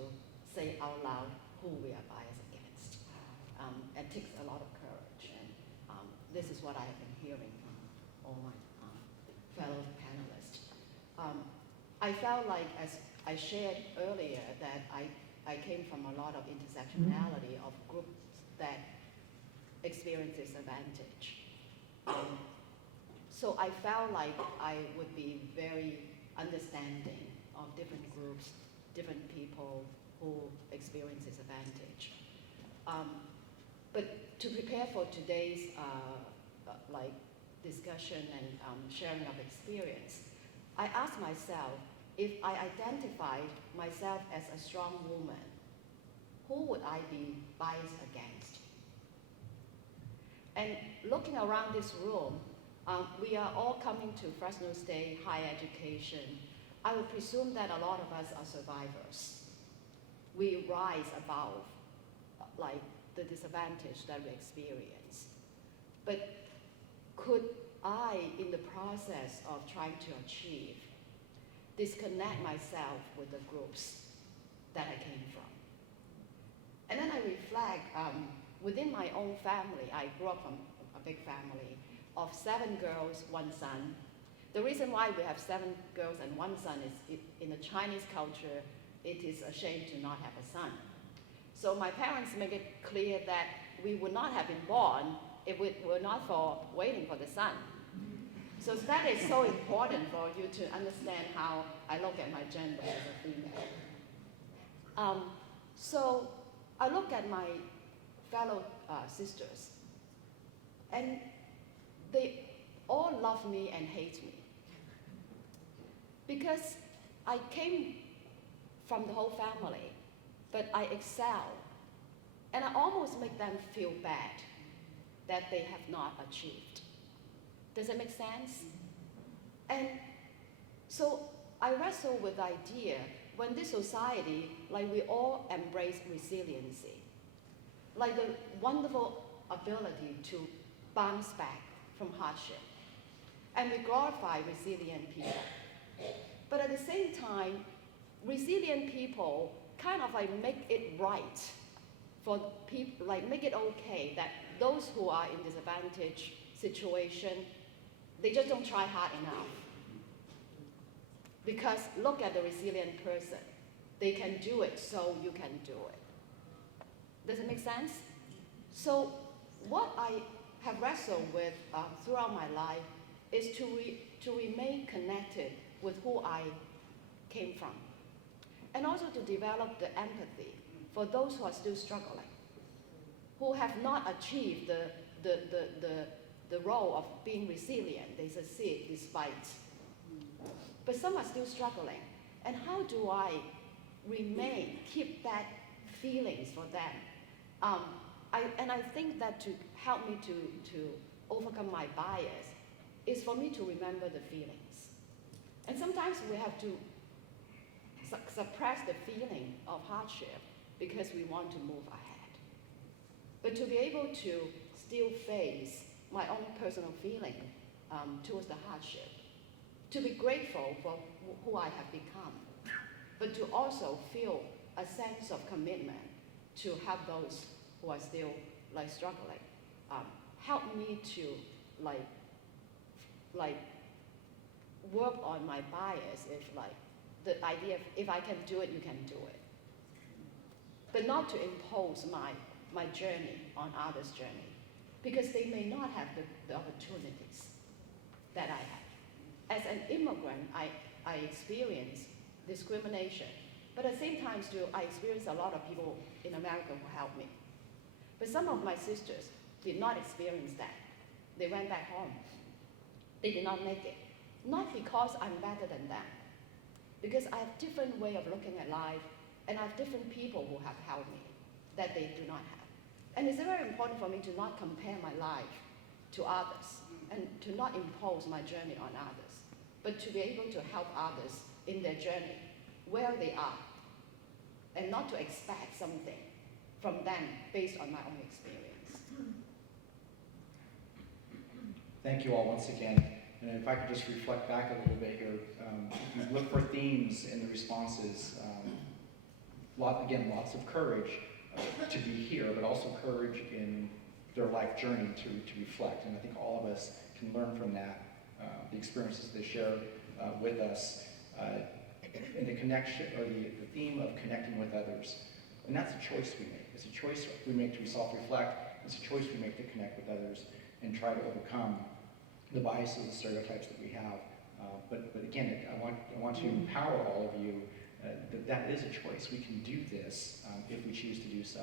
say out loud who we are biased against. It takes a lot of courage, and this is what I have been hearing from all my fellow panelists. I felt like, as I shared earlier, that I came from a lot of intersectionality of groups that experience disadvantage. So I felt like I would be very understanding of different groups, different people who experience disadvantage. But to prepare for today's discussion and sharing of experience, I asked myself, if I identified myself as a strong woman, who would I be biased against? And looking around this room, we are all coming to Fresno State higher education. I would presume that a lot of us are survivors. We rise above the disadvantage that we experience. But could I, in the process of trying to achieve, disconnect myself with the groups that I came from? And then I reflect, within my own family, I grew up from a big family of 7 girls, 1 son. The reason why we have 7 girls and 1 son is in the Chinese culture, it is a shame to not have a son. So my parents make it clear that we would not have been born if we were not for waiting for the son. So that is so important for you to understand how I look at my gender as a female. So I look at my fellow sisters, and they all love me and hate me. Because I came from the whole family, but I excel. And I almost make them feel bad that they have not achieved. Does that make sense? And so I wrestle with the idea, when this society, we all embrace resiliency, the wonderful ability to bounce back from hardship. And we glorify resilient people. But at the same time, resilient people kind of make it right for people, make it okay that those who are in disadvantaged situation, they just don't try hard enough. Because look at the resilient person. They can do it, so you can do it. Does it make sense? So what I have wrestled with throughout my life is to remain connected with who I came from. And also to develop the empathy for those who are still struggling, who have not achieved the role of being resilient. They succeed despite. But some are still struggling. And how do I keep that feelings for them? I think that to help me to overcome my bias is for me to remember the feelings. And sometimes we have to suppress the feeling of hardship because we want to move ahead. But to be able to still face my own personal feeling towards the hardship, to be grateful for who I have become, but to also feel a sense of commitment to help those who are still struggling, help me to work on my bias, if the idea of if I can do it, you can do it. But not to impose my journey on others' journey, because they may not have the opportunities that I have. As an immigrant, I experience discrimination, but at the same time too, I experience a lot of people in America who helped me. But some of my sisters did not experience that. They went back home. They did not make it. Not because I'm better than them, because I have different way of looking at life, and I have different people who have helped me that they do not have. And it's very important for me to not compare my life to others and to not impose my journey on others, but to be able to help others in their journey where they are, and not to expect something from them based on my own experience. Thank you all once again. And if I could just reflect back a little bit here, if you look for themes in the responses, lots of courage to be here, but also courage in their life journey to reflect. And I think all of us can learn from that, the experiences they shared with us, and the connection, or the theme of connecting with others. And that's a choice we make. It's a choice we make to self-reflect. It's a choice we make to connect with others and try to overcome the biases and stereotypes that we have. But again, I want to empower all of you that is a choice. We can do this if we choose to do so.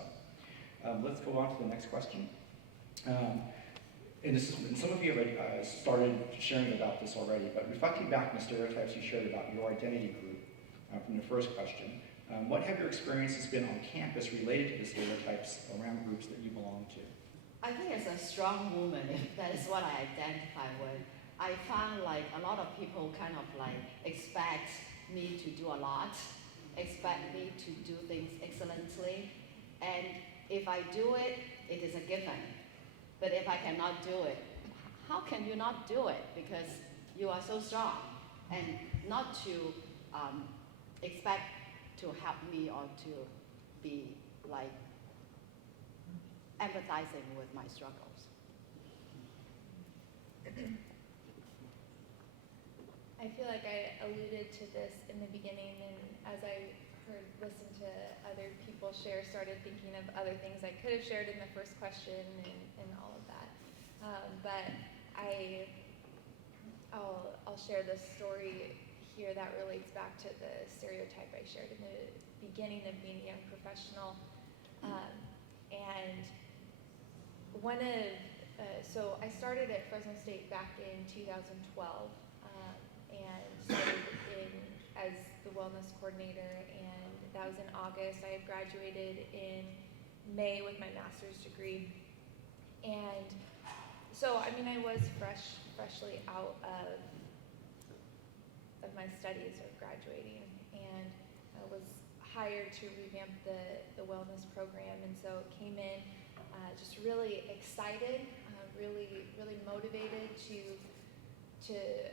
Let's go on to the next question. And some of you have started sharing about this already, but reflecting back on the stereotypes you shared about your identity group from the first question, what have your experiences been on campus related to the stereotypes around groups that you belong to? I think as a strong woman, if that is what I identify with, I found like a lot of people kind of like expect me to do a lot, expect me to do things excellently, and if I do it, it is a given. But if I cannot do it, how can you not do it? Because you are so strong, and not to expect to help me or to be like empathizing with my struggles. I feel like I alluded to this in the beginning, and as I listened to other people share, started thinking of other things I could have shared in the first question and all of that. But I'll share this story here that relates back to the stereotype I shared in the beginning of being a young professional. And so I started at Fresno State back in 2012, and started as the wellness coordinator, and that was in August. I had graduated in May with my master's degree. And so, I mean, I was freshly out of my studies or graduating, and I was hired to revamp the wellness program, and so came in just really excited, really motivated to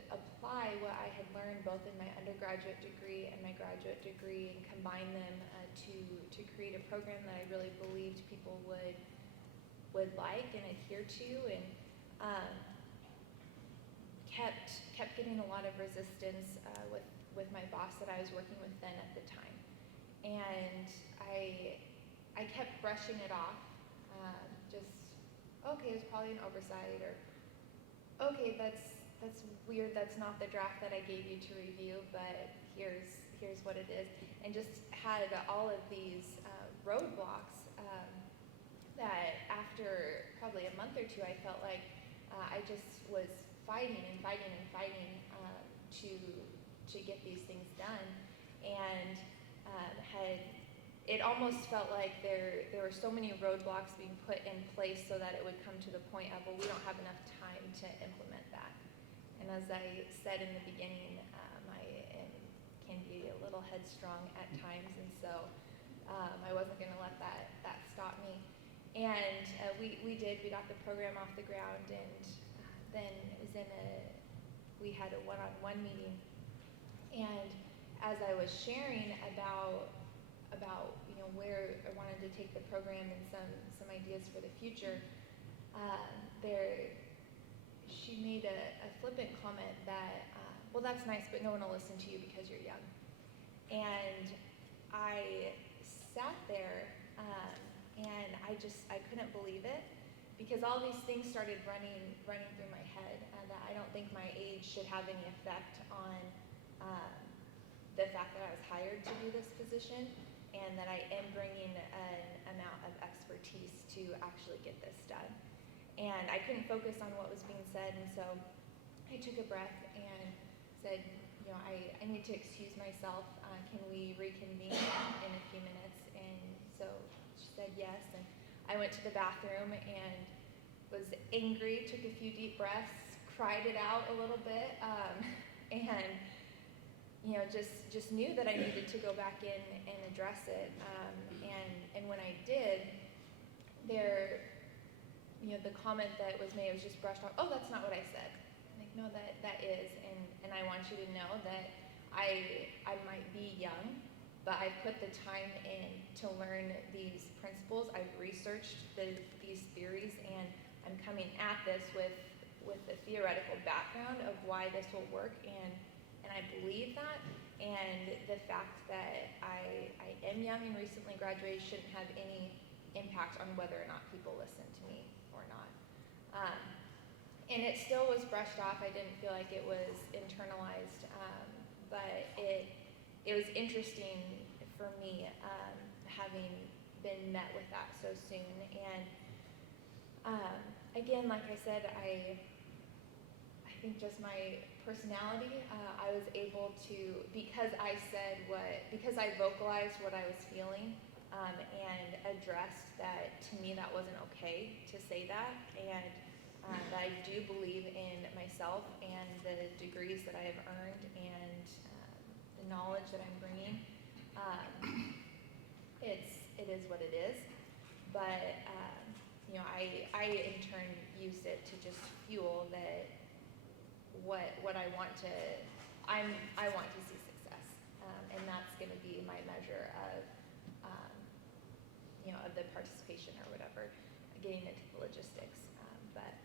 apply what I had learned both in my undergraduate degree and my graduate degree, and combine them to create a program that I really believed people would like and adhere to, and kept getting a lot of resistance with my boss that I was working with then at the time, and I kept brushing it off, just okay, it's probably an oversight, or okay, that's weird, that's not the draft that I gave you to review, but here's what it is, and just had all of these roadblocks that after probably a month or two, I felt like I just was fighting to get these things done, and it almost felt like there were so many roadblocks being put in place so that it would come to the point of, well, we don't have enough time to implement that. And as I said in the beginning, I can be a little headstrong at times, and so I wasn't going to let that stop me. And we got the program off the ground, and then we had a one-on-one meeting. And as I was sharing about where I wanted to take the program and some ideas for the future, she made a flippant comment that, well, that's nice, but no one will listen to you because you're young. And I sat there, and I couldn't believe it, because all these things started running through my head, that I don't think my age should have any effect on the fact that I was hired to do this position, and that I am bringing an amount of expertise to actually get this done. And I couldn't focus on what was being said, and so I took a breath and said, I need to excuse myself. Can we reconvene in a few minutes? And so she said yes, and I went to the bathroom and was angry, took a few deep breaths, cried it out a little bit, and just knew that I needed to go back in and address it. And when I did, the comment that was made was just brushed off. Oh, that's not what I said. Like, no, that is, and I want you to know that I might be young, but I've put the time in to learn these principles. I've researched these theories, and I'm coming at this with a theoretical background of why this will work, and I believe that. And the fact that I am young and recently graduated shouldn't have any impact on whether or not people listen to me or not. And it still was brushed off. I didn't feel like it was internalized, but it was interesting for me having been met with that so soon. And again, like I said, I think just my personality, I was able to, because I vocalized what I was feeling, and addressed that to me that wasn't okay to say that, and that I do believe in myself and the degrees that I have earned and the knowledge that I'm bringing. It is what it is, but I in turn used it to just fuel that what I want to, I want to see success, and that's going to be my measure of of the participation or whatever, getting into the logistics. But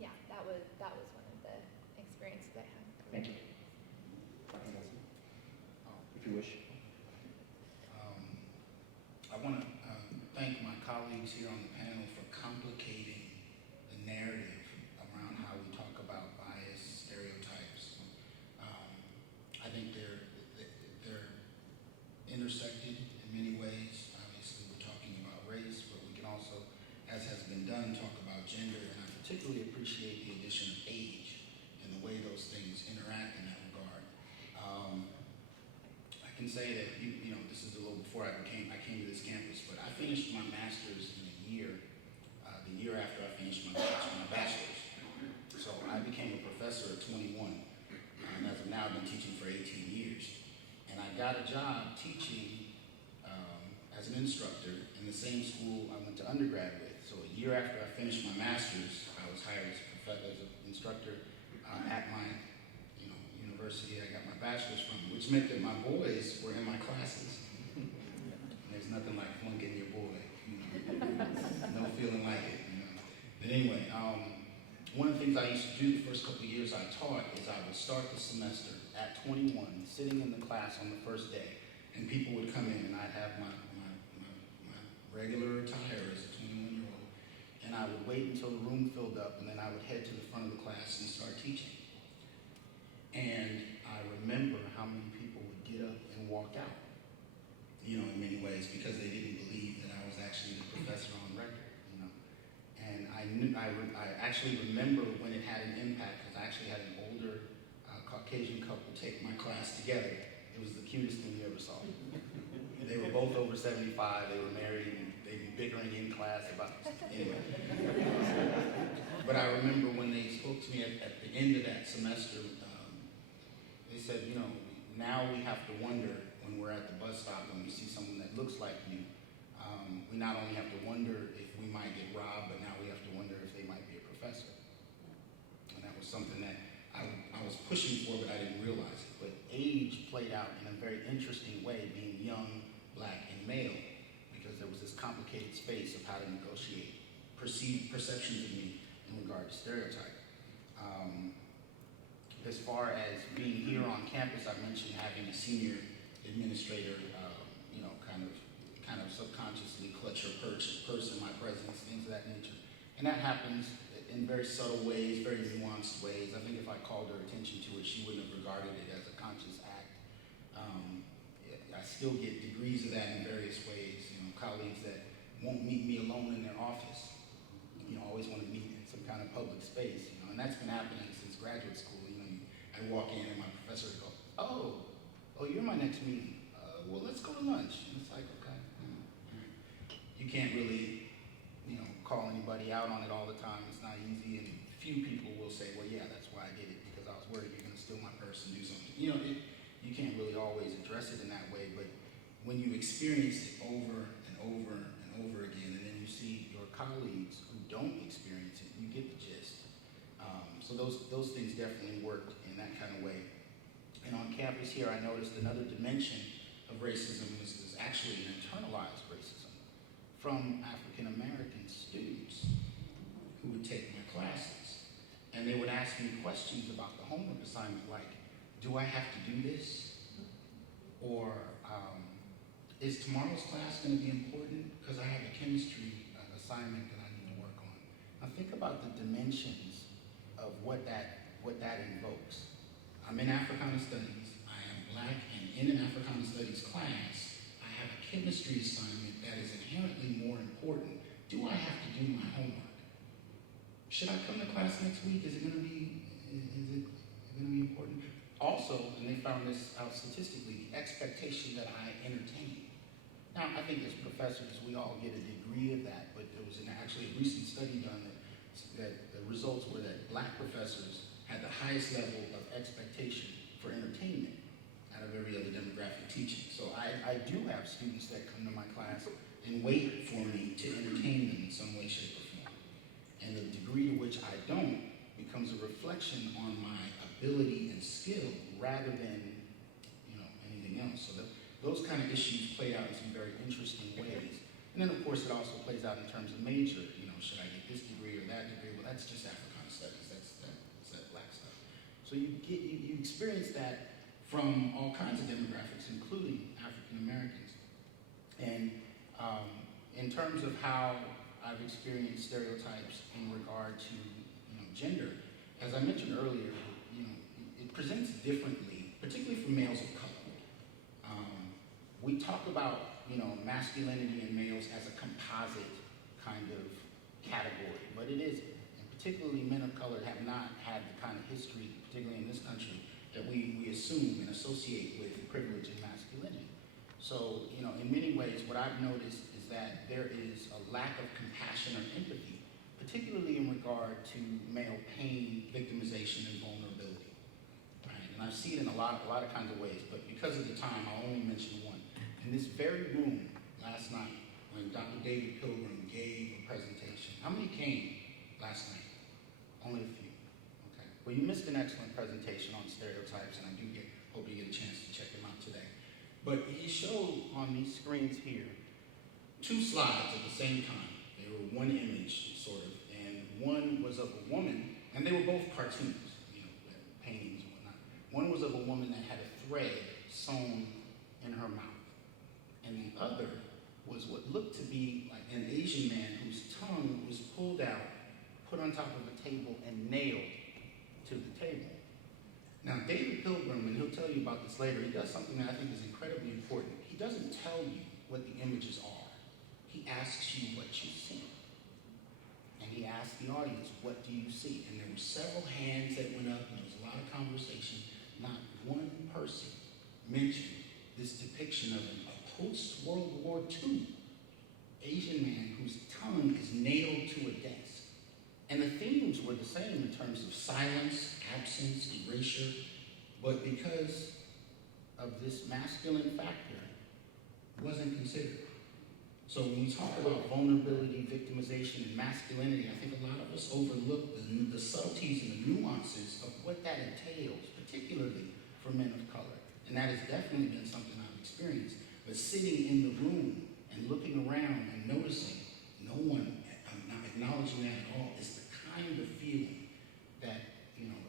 yeah, that was one of the experiences I had. Thank you. Dr. Nelson, if you wish. I want to thank my colleagues here on the panel for complicating the narrative around how we talk about bias, stereotypes. I think they're intersected in many ways. Obviously, we're talking about race, but we can also, as has been done, talk about gender. And I particularly appreciate the addition of age and the way those things interact in that regard. I can say that this is a little before I came to this campus, but I finished my master's in a year. The year after I finished my bachelor's. So I became a professor at 21, and as of now, I've been teaching for 18 years. And I got a job teaching as an instructor in the same school I went to undergrad with. So a year after I finished my master's, I was hired as an instructor at my university I got my bachelor's from, which meant that my boys were in my classes. And there's nothing like flunking your boy, no feeling like it. But anyway, one of the things I used to do the first couple of years I taught is I would start the semester at 21, sitting in the class on the first day, and people would come in, and I'd have my regular attire as a 21-year-old, and I would wait until the room filled up, and then I would head to the front of the class and start teaching. And I remember how many people would get up and walk out, in many ways, because they didn't believe that I was actually the professor on record, And I actually remember when it had an impact, because I actually had an older Caucasian couple take my class together. It was the cutest thing you ever saw. They were both over 75, they were married, and they'd be bickering in class about this. Anyway. But I remember when they spoke to me at the end of that semester, they said, now we have to wonder when we're at the bus stop, when we see someone that looks like you, we not only have to wonder if we might get robbed, but now we have to wonder if they might be a professor. And that was something that I was pushing for, but I didn't realize it. But age played out in a very interesting way, being young, black, and male, because there was this complicated space of how to negotiate perceptions of me in regard to stereotype. As far as being here on campus, I mentioned having a senior administrator, kind of subconsciously clutch her purse in my presence, things of that nature. And that happens in very subtle ways, very nuanced ways. I think if I called her attention to it, she wouldn't have regarded it as a conscious act. I still get degrees of that in various ways. Colleagues that won't meet me alone in their office, always want to meet in some kind of public space, and that's been happening since graduate school. I walk in and my professor would go, oh, you're my next meeting. Well, let's go to lunch. And it's like, okay. You can't really, call anybody out on it all the time. It's not easy, and few people will say, well, yeah, that's why I did it, because I was worried you're going to steal my purse and do something. You can't really always address it in that way, but when you experience it over and over and over again, and then you see your colleagues who don't experience it, you get the gist. So those things definitely worked in that kind of way. And on campus here, I noticed another dimension of racism was actually an internalized racism from African American students who would take my classes. And they would ask me questions about the homework assignment, like, do I have to do this? Or is tomorrow's class going to be important? Because I have a chemistry assignment that I need to work on. Now think about the dimensions of what that invokes. I'm in Africana Studies, I am Black, and in an Africana Studies class, I have a chemistry assignment that is inherently more important. Do I have to do my homework? Should I come to class next week? Is it going to be important? Also, and they found this out statistically, the expectation that I entertain. Now, I think as professors, we all get a degree of that, but there was actually a recent study done that the results were that Black professors had the highest level of expectation for entertainment out of every other demographic teaching. So I do have students that come to my class and wait for me to entertain them in some way, shape, or form. And the degree to which I don't becomes a reflection on my ability and skill rather than anything else. So those kind of issues played out in some very interesting ways. And then of course it also plays out in terms of major. Should I get this degree or that degree? Well, that's just Africana Studies. That's that Black stuff. So you experience that from all kinds of demographics, including African Americans. And in terms of how I've experienced stereotypes in regard to gender, as I mentioned earlier, it presents differently, particularly for males of color. We talk about masculinity in males as a composite kind of category, but it isn't. And particularly men of color have not had the kind of history, particularly in this country, that we assume and associate with privilege and masculinity. So, in many ways, what I've noticed is that there is a lack of compassion or empathy, particularly in regard to male pain, victimization, and vulnerability. Right? And I see it in a lot of kinds of ways, but because of the time, I'll only mention one. In this very room last night, when Dr. David Pilgrim gave a presentation, how many came last night? Only a few. Okay. Well, you missed an excellent presentation on stereotypes, and I hope you get a chance to check them out today. But he showed on these screens here 2 slides at the same time. They were one image, sort of, and one was of a woman, and they were both cartoons, paintings and whatnot. One was of a woman that had a thread sewn in her mouth, and the other was what looked to be like an Asian man whose tongue was pulled out, put on top of a table, and nailed to the table. Now, David Pilgrim, and he'll tell you about this later, he does something that I think is incredibly important. He doesn't tell you what the images are. He asks you what you see. And he asked the audience, what do you see? And there were several hands that went up, and there was a lot of conversation. Not one person mentioned this depiction of a post-World War II Asian man whose tongue is nailed to a desk. And the themes were the same in terms of silence, absence, erasure, but because of this masculine factor, it wasn't considered. So when we talk about vulnerability, victimization, and masculinity, I think a lot of us overlook the subtleties and the nuances of what that entails, particularly for men of color. And that has definitely been something I've experienced. But sitting in the room and looking around and noticing no one, I'm not acknowledging that at all, is the kind of feeling that,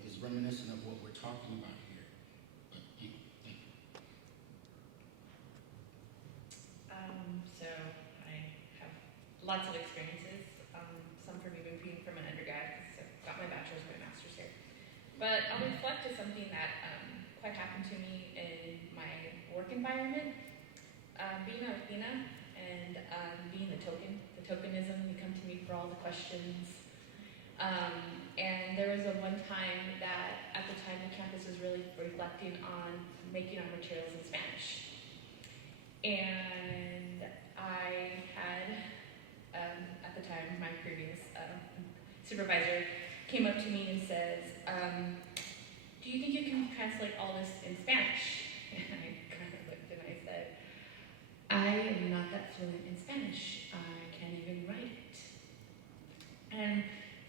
is reminiscent of what we're talking about here. But, thank you. So I have lots of experiences, some from even being from an undergrad, so got my bachelor's and my master's here. But I'll reflect to something that quite happened to me in my work environment. Being a Latina and being the tokenism, you come to me for all the questions. And there was one time that at the time the campus was really reflecting on making our materials in Spanish. And I had, at the time, my previous supervisor came up to me and says, do you think you can translate all this in Spanish? And I kind of looked and I said, I am not that fluent in Spanish. I can't even write it.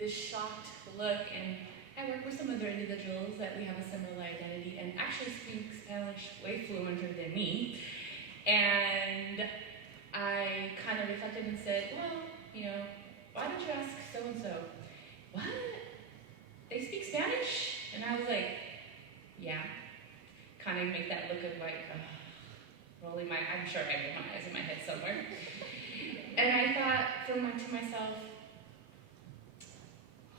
this shocked look, and I work with some other individuals that we have a similar identity and actually speak Spanish way fluenter than me. And I kind of reflected and said, well, you know, why don't you ask so-and-so? What? They speak Spanish? And I was like, yeah. Kind of make that look of like, rolling my, I'm sure I rolled my eyes in my head somewhere. And I thought to myself,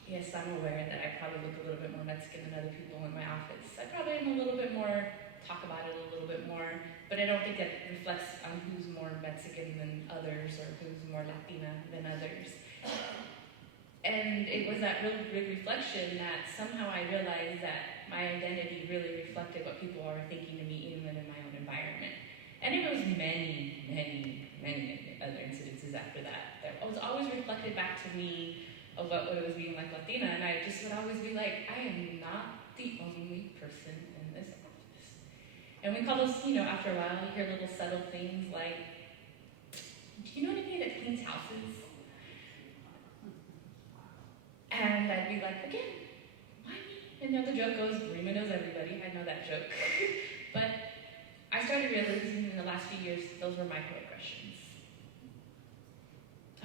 yes, I'm aware that I probably look a little bit more Mexican than other people in my office. I probably am a little bit more, talk about it a little bit more, but I don't think that reflects on who's more Mexican than others or who's more Latina than others. And it was that really big reflection that somehow I realized that my identity really reflected what people are thinking to me even in my own environment. And it was many, many, many other incidences after that that was always reflected back to me of what it was being like Latina, and I just would always be like, I am not the only person in this office. And we call those, you know, after a while, you hear little subtle things like, do you know anybody that cleans houses? And I'd be like, again, why me? And now the joke goes, Rima knows everybody. I know that joke. But I started realizing in the last few years, those were microaggressions.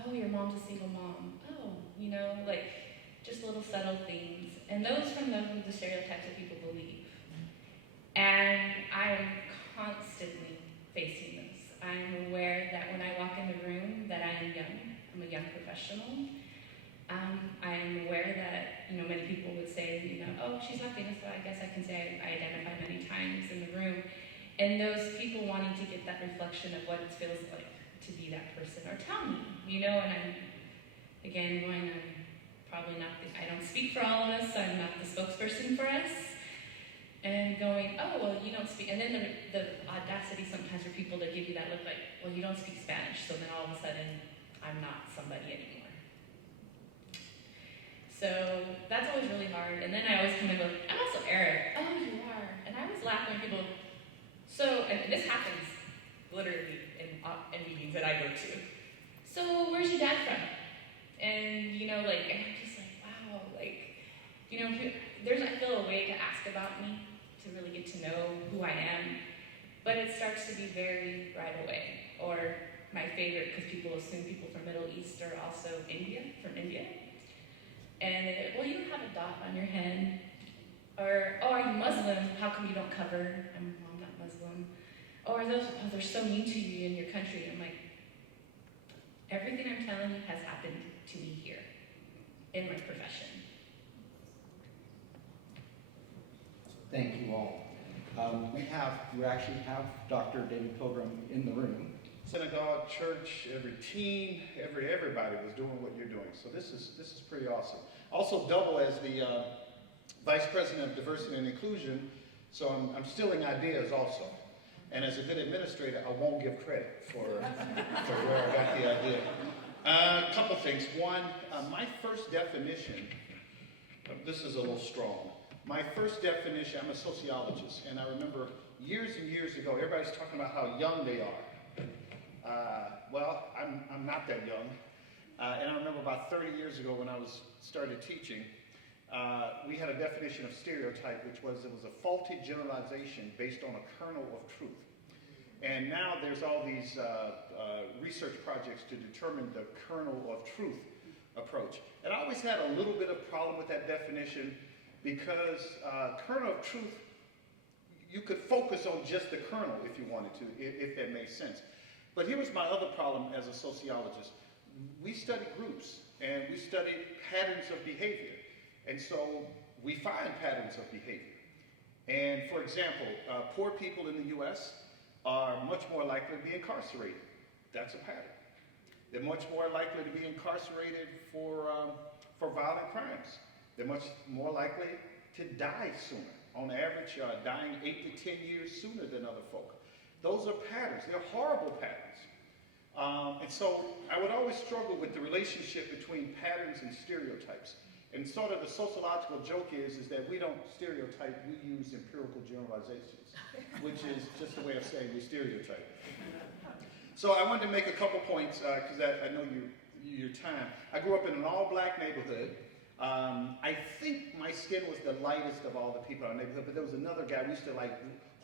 Oh, your mom's a single mom. Oh, you know, like just little subtle things. And those from the stereotypes that people believe. And I'm constantly facing this. I'm aware that when I walk in the room that I am young. I'm a young professional. I'm aware that, you know, many people would say, you know, oh, she's Latina, so I guess I can say I identify many times in the room. And those people wanting to get that reflection of what it feels like to be that person, or tell me, you know, and I'm, again, I'm probably not, I don't speak for all of us, I'm not the spokesperson for us, and going, oh, well, you don't speak, and then the audacity sometimes for people to give you that look like, well, you don't speak Spanish, so then all of a sudden, I'm not somebody anymore. So that's always really hard, and then I always come and go, I'm also Arab. Oh, you are. And I always laugh when people, so, and this happens literally in meetings that I go to. So where's your dad from? And, you know, like, and I'm just like, wow, like, you know, I feel a way to ask about me, to really get to know who I am, but it starts to be very right away. Or my favorite, because people assume people from Middle East are also from India. And well, you don't have a dot on your head. Or, oh, are you Muslim? How come you don't cover? I'm not Muslim. Or they're so mean to you in your country. I'm like, everything I'm telling you has happened to me here, in my profession. Thank you all. We actually have Dr. David Pilgrim in the room. Synagogue, church, every teen, everybody was doing what you're doing. So this is pretty awesome. Also double as the Vice President of Diversity and Inclusion, so I'm stealing ideas also. And as a good administrator, I won't give credit for where I got the idea. A couple things. One, my first definition, this is a little strong. My first definition, I'm a sociologist, and I remember years and years ago, everybody's talking about how young they are. Well, I'm not that young, and I remember about 30 years ago when I started teaching, we had a definition of stereotype, which was it was a faulty generalization based on a kernel of truth. And now there's all these research projects to determine the kernel of truth approach. And I always had a little bit of problem with that definition because kernel of truth, you could focus on just the kernel if you wanted to, if that makes sense. But here was my other problem as a sociologist. We study groups, and we study patterns of behavior. And so we find patterns of behavior. And for example, poor people in the US are much more likely to be incarcerated. That's a pattern. They're much more likely to be incarcerated for violent crimes. They're much more likely to die sooner. On average, dying 8 to 10 years sooner than other folk. Those are patterns. They're horrible patterns. And so I would always struggle with the relationship between patterns and stereotypes. And sort of the sociological joke is that we don't stereotype, we use empirical generalizations, which is just a way of saying we stereotype. So I wanted to make a couple points, because I know your time. I grew up in an all-black neighborhood. I think my skin was the lightest of all the people in our neighborhood, but there was another guy, we used to like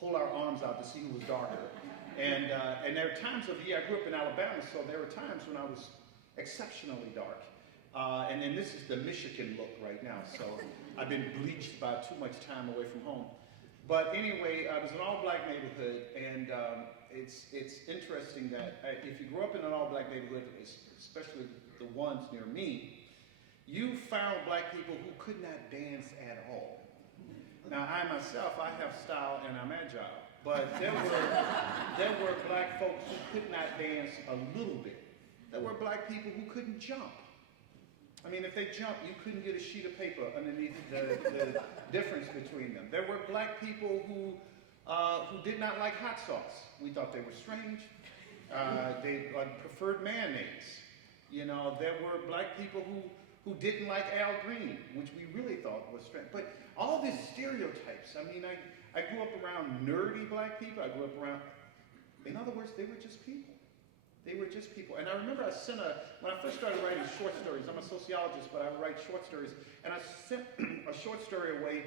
hold our arms out to see who was darker. And there are times of the year, I grew up in Alabama, so there were times when I was exceptionally dark. And then this is the Michigan look right now, so I've been bleached by too much time away from home. But anyway, it was an all-black neighborhood, and it's interesting that if you grew up in an all-black neighborhood, especially the ones near me, you found black people who could not dance at all. Now, I myself, I have style and I'm agile, but there were black folks who could not dance a little bit. There were black people who couldn't jump. I mean, if they jumped, you couldn't get a sheet of paper underneath the difference between them. There were black people who did not like hot sauce. We thought they were strange. They preferred mayonnaise. You know, there were black people who didn't like Al Green, which we really thought was strange. But all these stereotypes, I mean, I grew up around nerdy black people. I grew up around, in other words, they were just people. They were just people. And I remember when I first started writing short stories, I'm a sociologist, but I write short stories, and I sent a short story away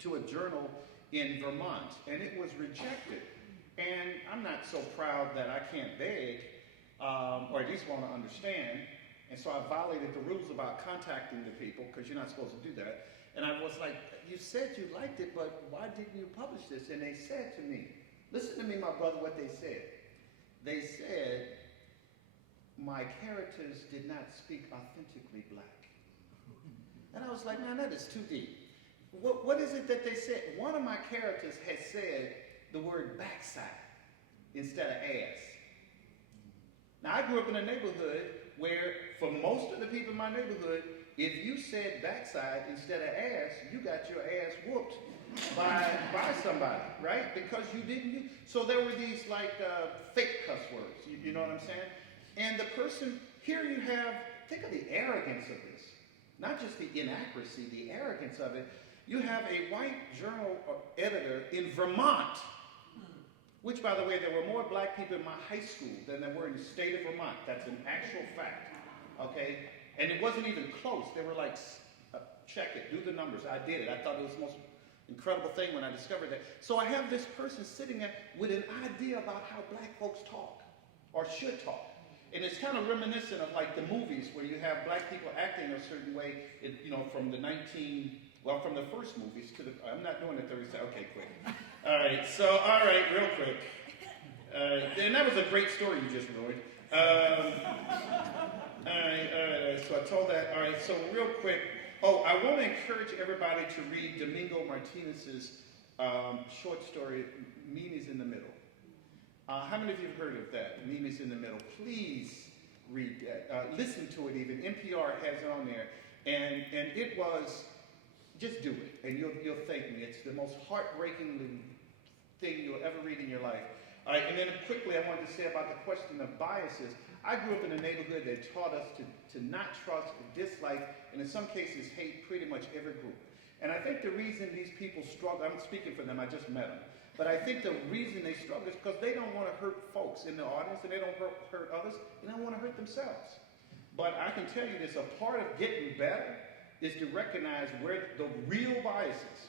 to a journal in Vermont, and it was rejected. And I'm not so proud that I can't beg, or at least want to understand. And so I violated the rules about contacting the people, because you're not supposed to do that. And I was like, you said you liked it, but why didn't you publish this? And they said to me, listen to me, my brother, what they said. They said, my characters did not speak authentically black. And I was like, man, that is too deep. What is it that they said? One of my characters had said the word backside instead of ass. Now, I grew up in a neighborhood where, for most of the people in my neighborhood, if you said backside instead of ass, you got your ass whooped by somebody, right? Because you didn't use. So there were these like fake cuss words, you know what I'm saying? And the person, here you have, think of the arrogance of this. Not just the inaccuracy, the arrogance of it. You have a white journal editor in Vermont, which, by the way, there were more black people in my high school than there were in the state of Vermont. That's an actual fact, okay? And it wasn't even close. They were like, check it, do the numbers. I did it. I thought it was the most incredible thing when I discovered that. So I have this person sitting there with an idea about how black folks talk, or should talk. And it's kind of reminiscent of like the movies where you have black people acting a certain way, from the first movies to I'm not doing the 30 okay, quick. All right, real quick. And that was a great story you just ruined. All right, so I told that. All right, so real quick. Oh, I want to encourage everybody to read Domingo Martinez's short story, Mimi's in the Middle. How many of you have heard of that, Mimi's in the Middle? Please read that. Listen to it even. NPR has it on there. And it was, just do it, and you'll thank me. It's the most heartbreaking thing you'll ever read in your life. All right, and then quickly I wanted to say about the question of biases. I grew up in a neighborhood that taught us to not trust, dislike, and in some cases hate pretty much every group. And I think the reason these people struggle, I'm speaking for them, I just met them, but I think the reason they struggle is because they don't want to hurt folks in the audience, and they don't hurt others, and they don't want to hurt themselves. But I can tell you this, a part of getting better is to recognize where the real bias is.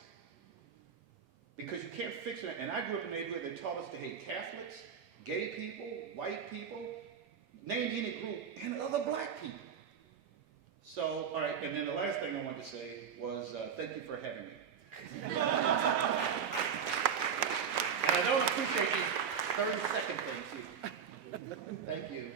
Because you can't fix it. And I grew up in a neighborhood that taught us to hate Catholics, gay people, white people, name any group, and other black people. So, all right, and then the last thing I wanted to say was thank you for having me. And I don't appreciate these 30-second things either. Thank you.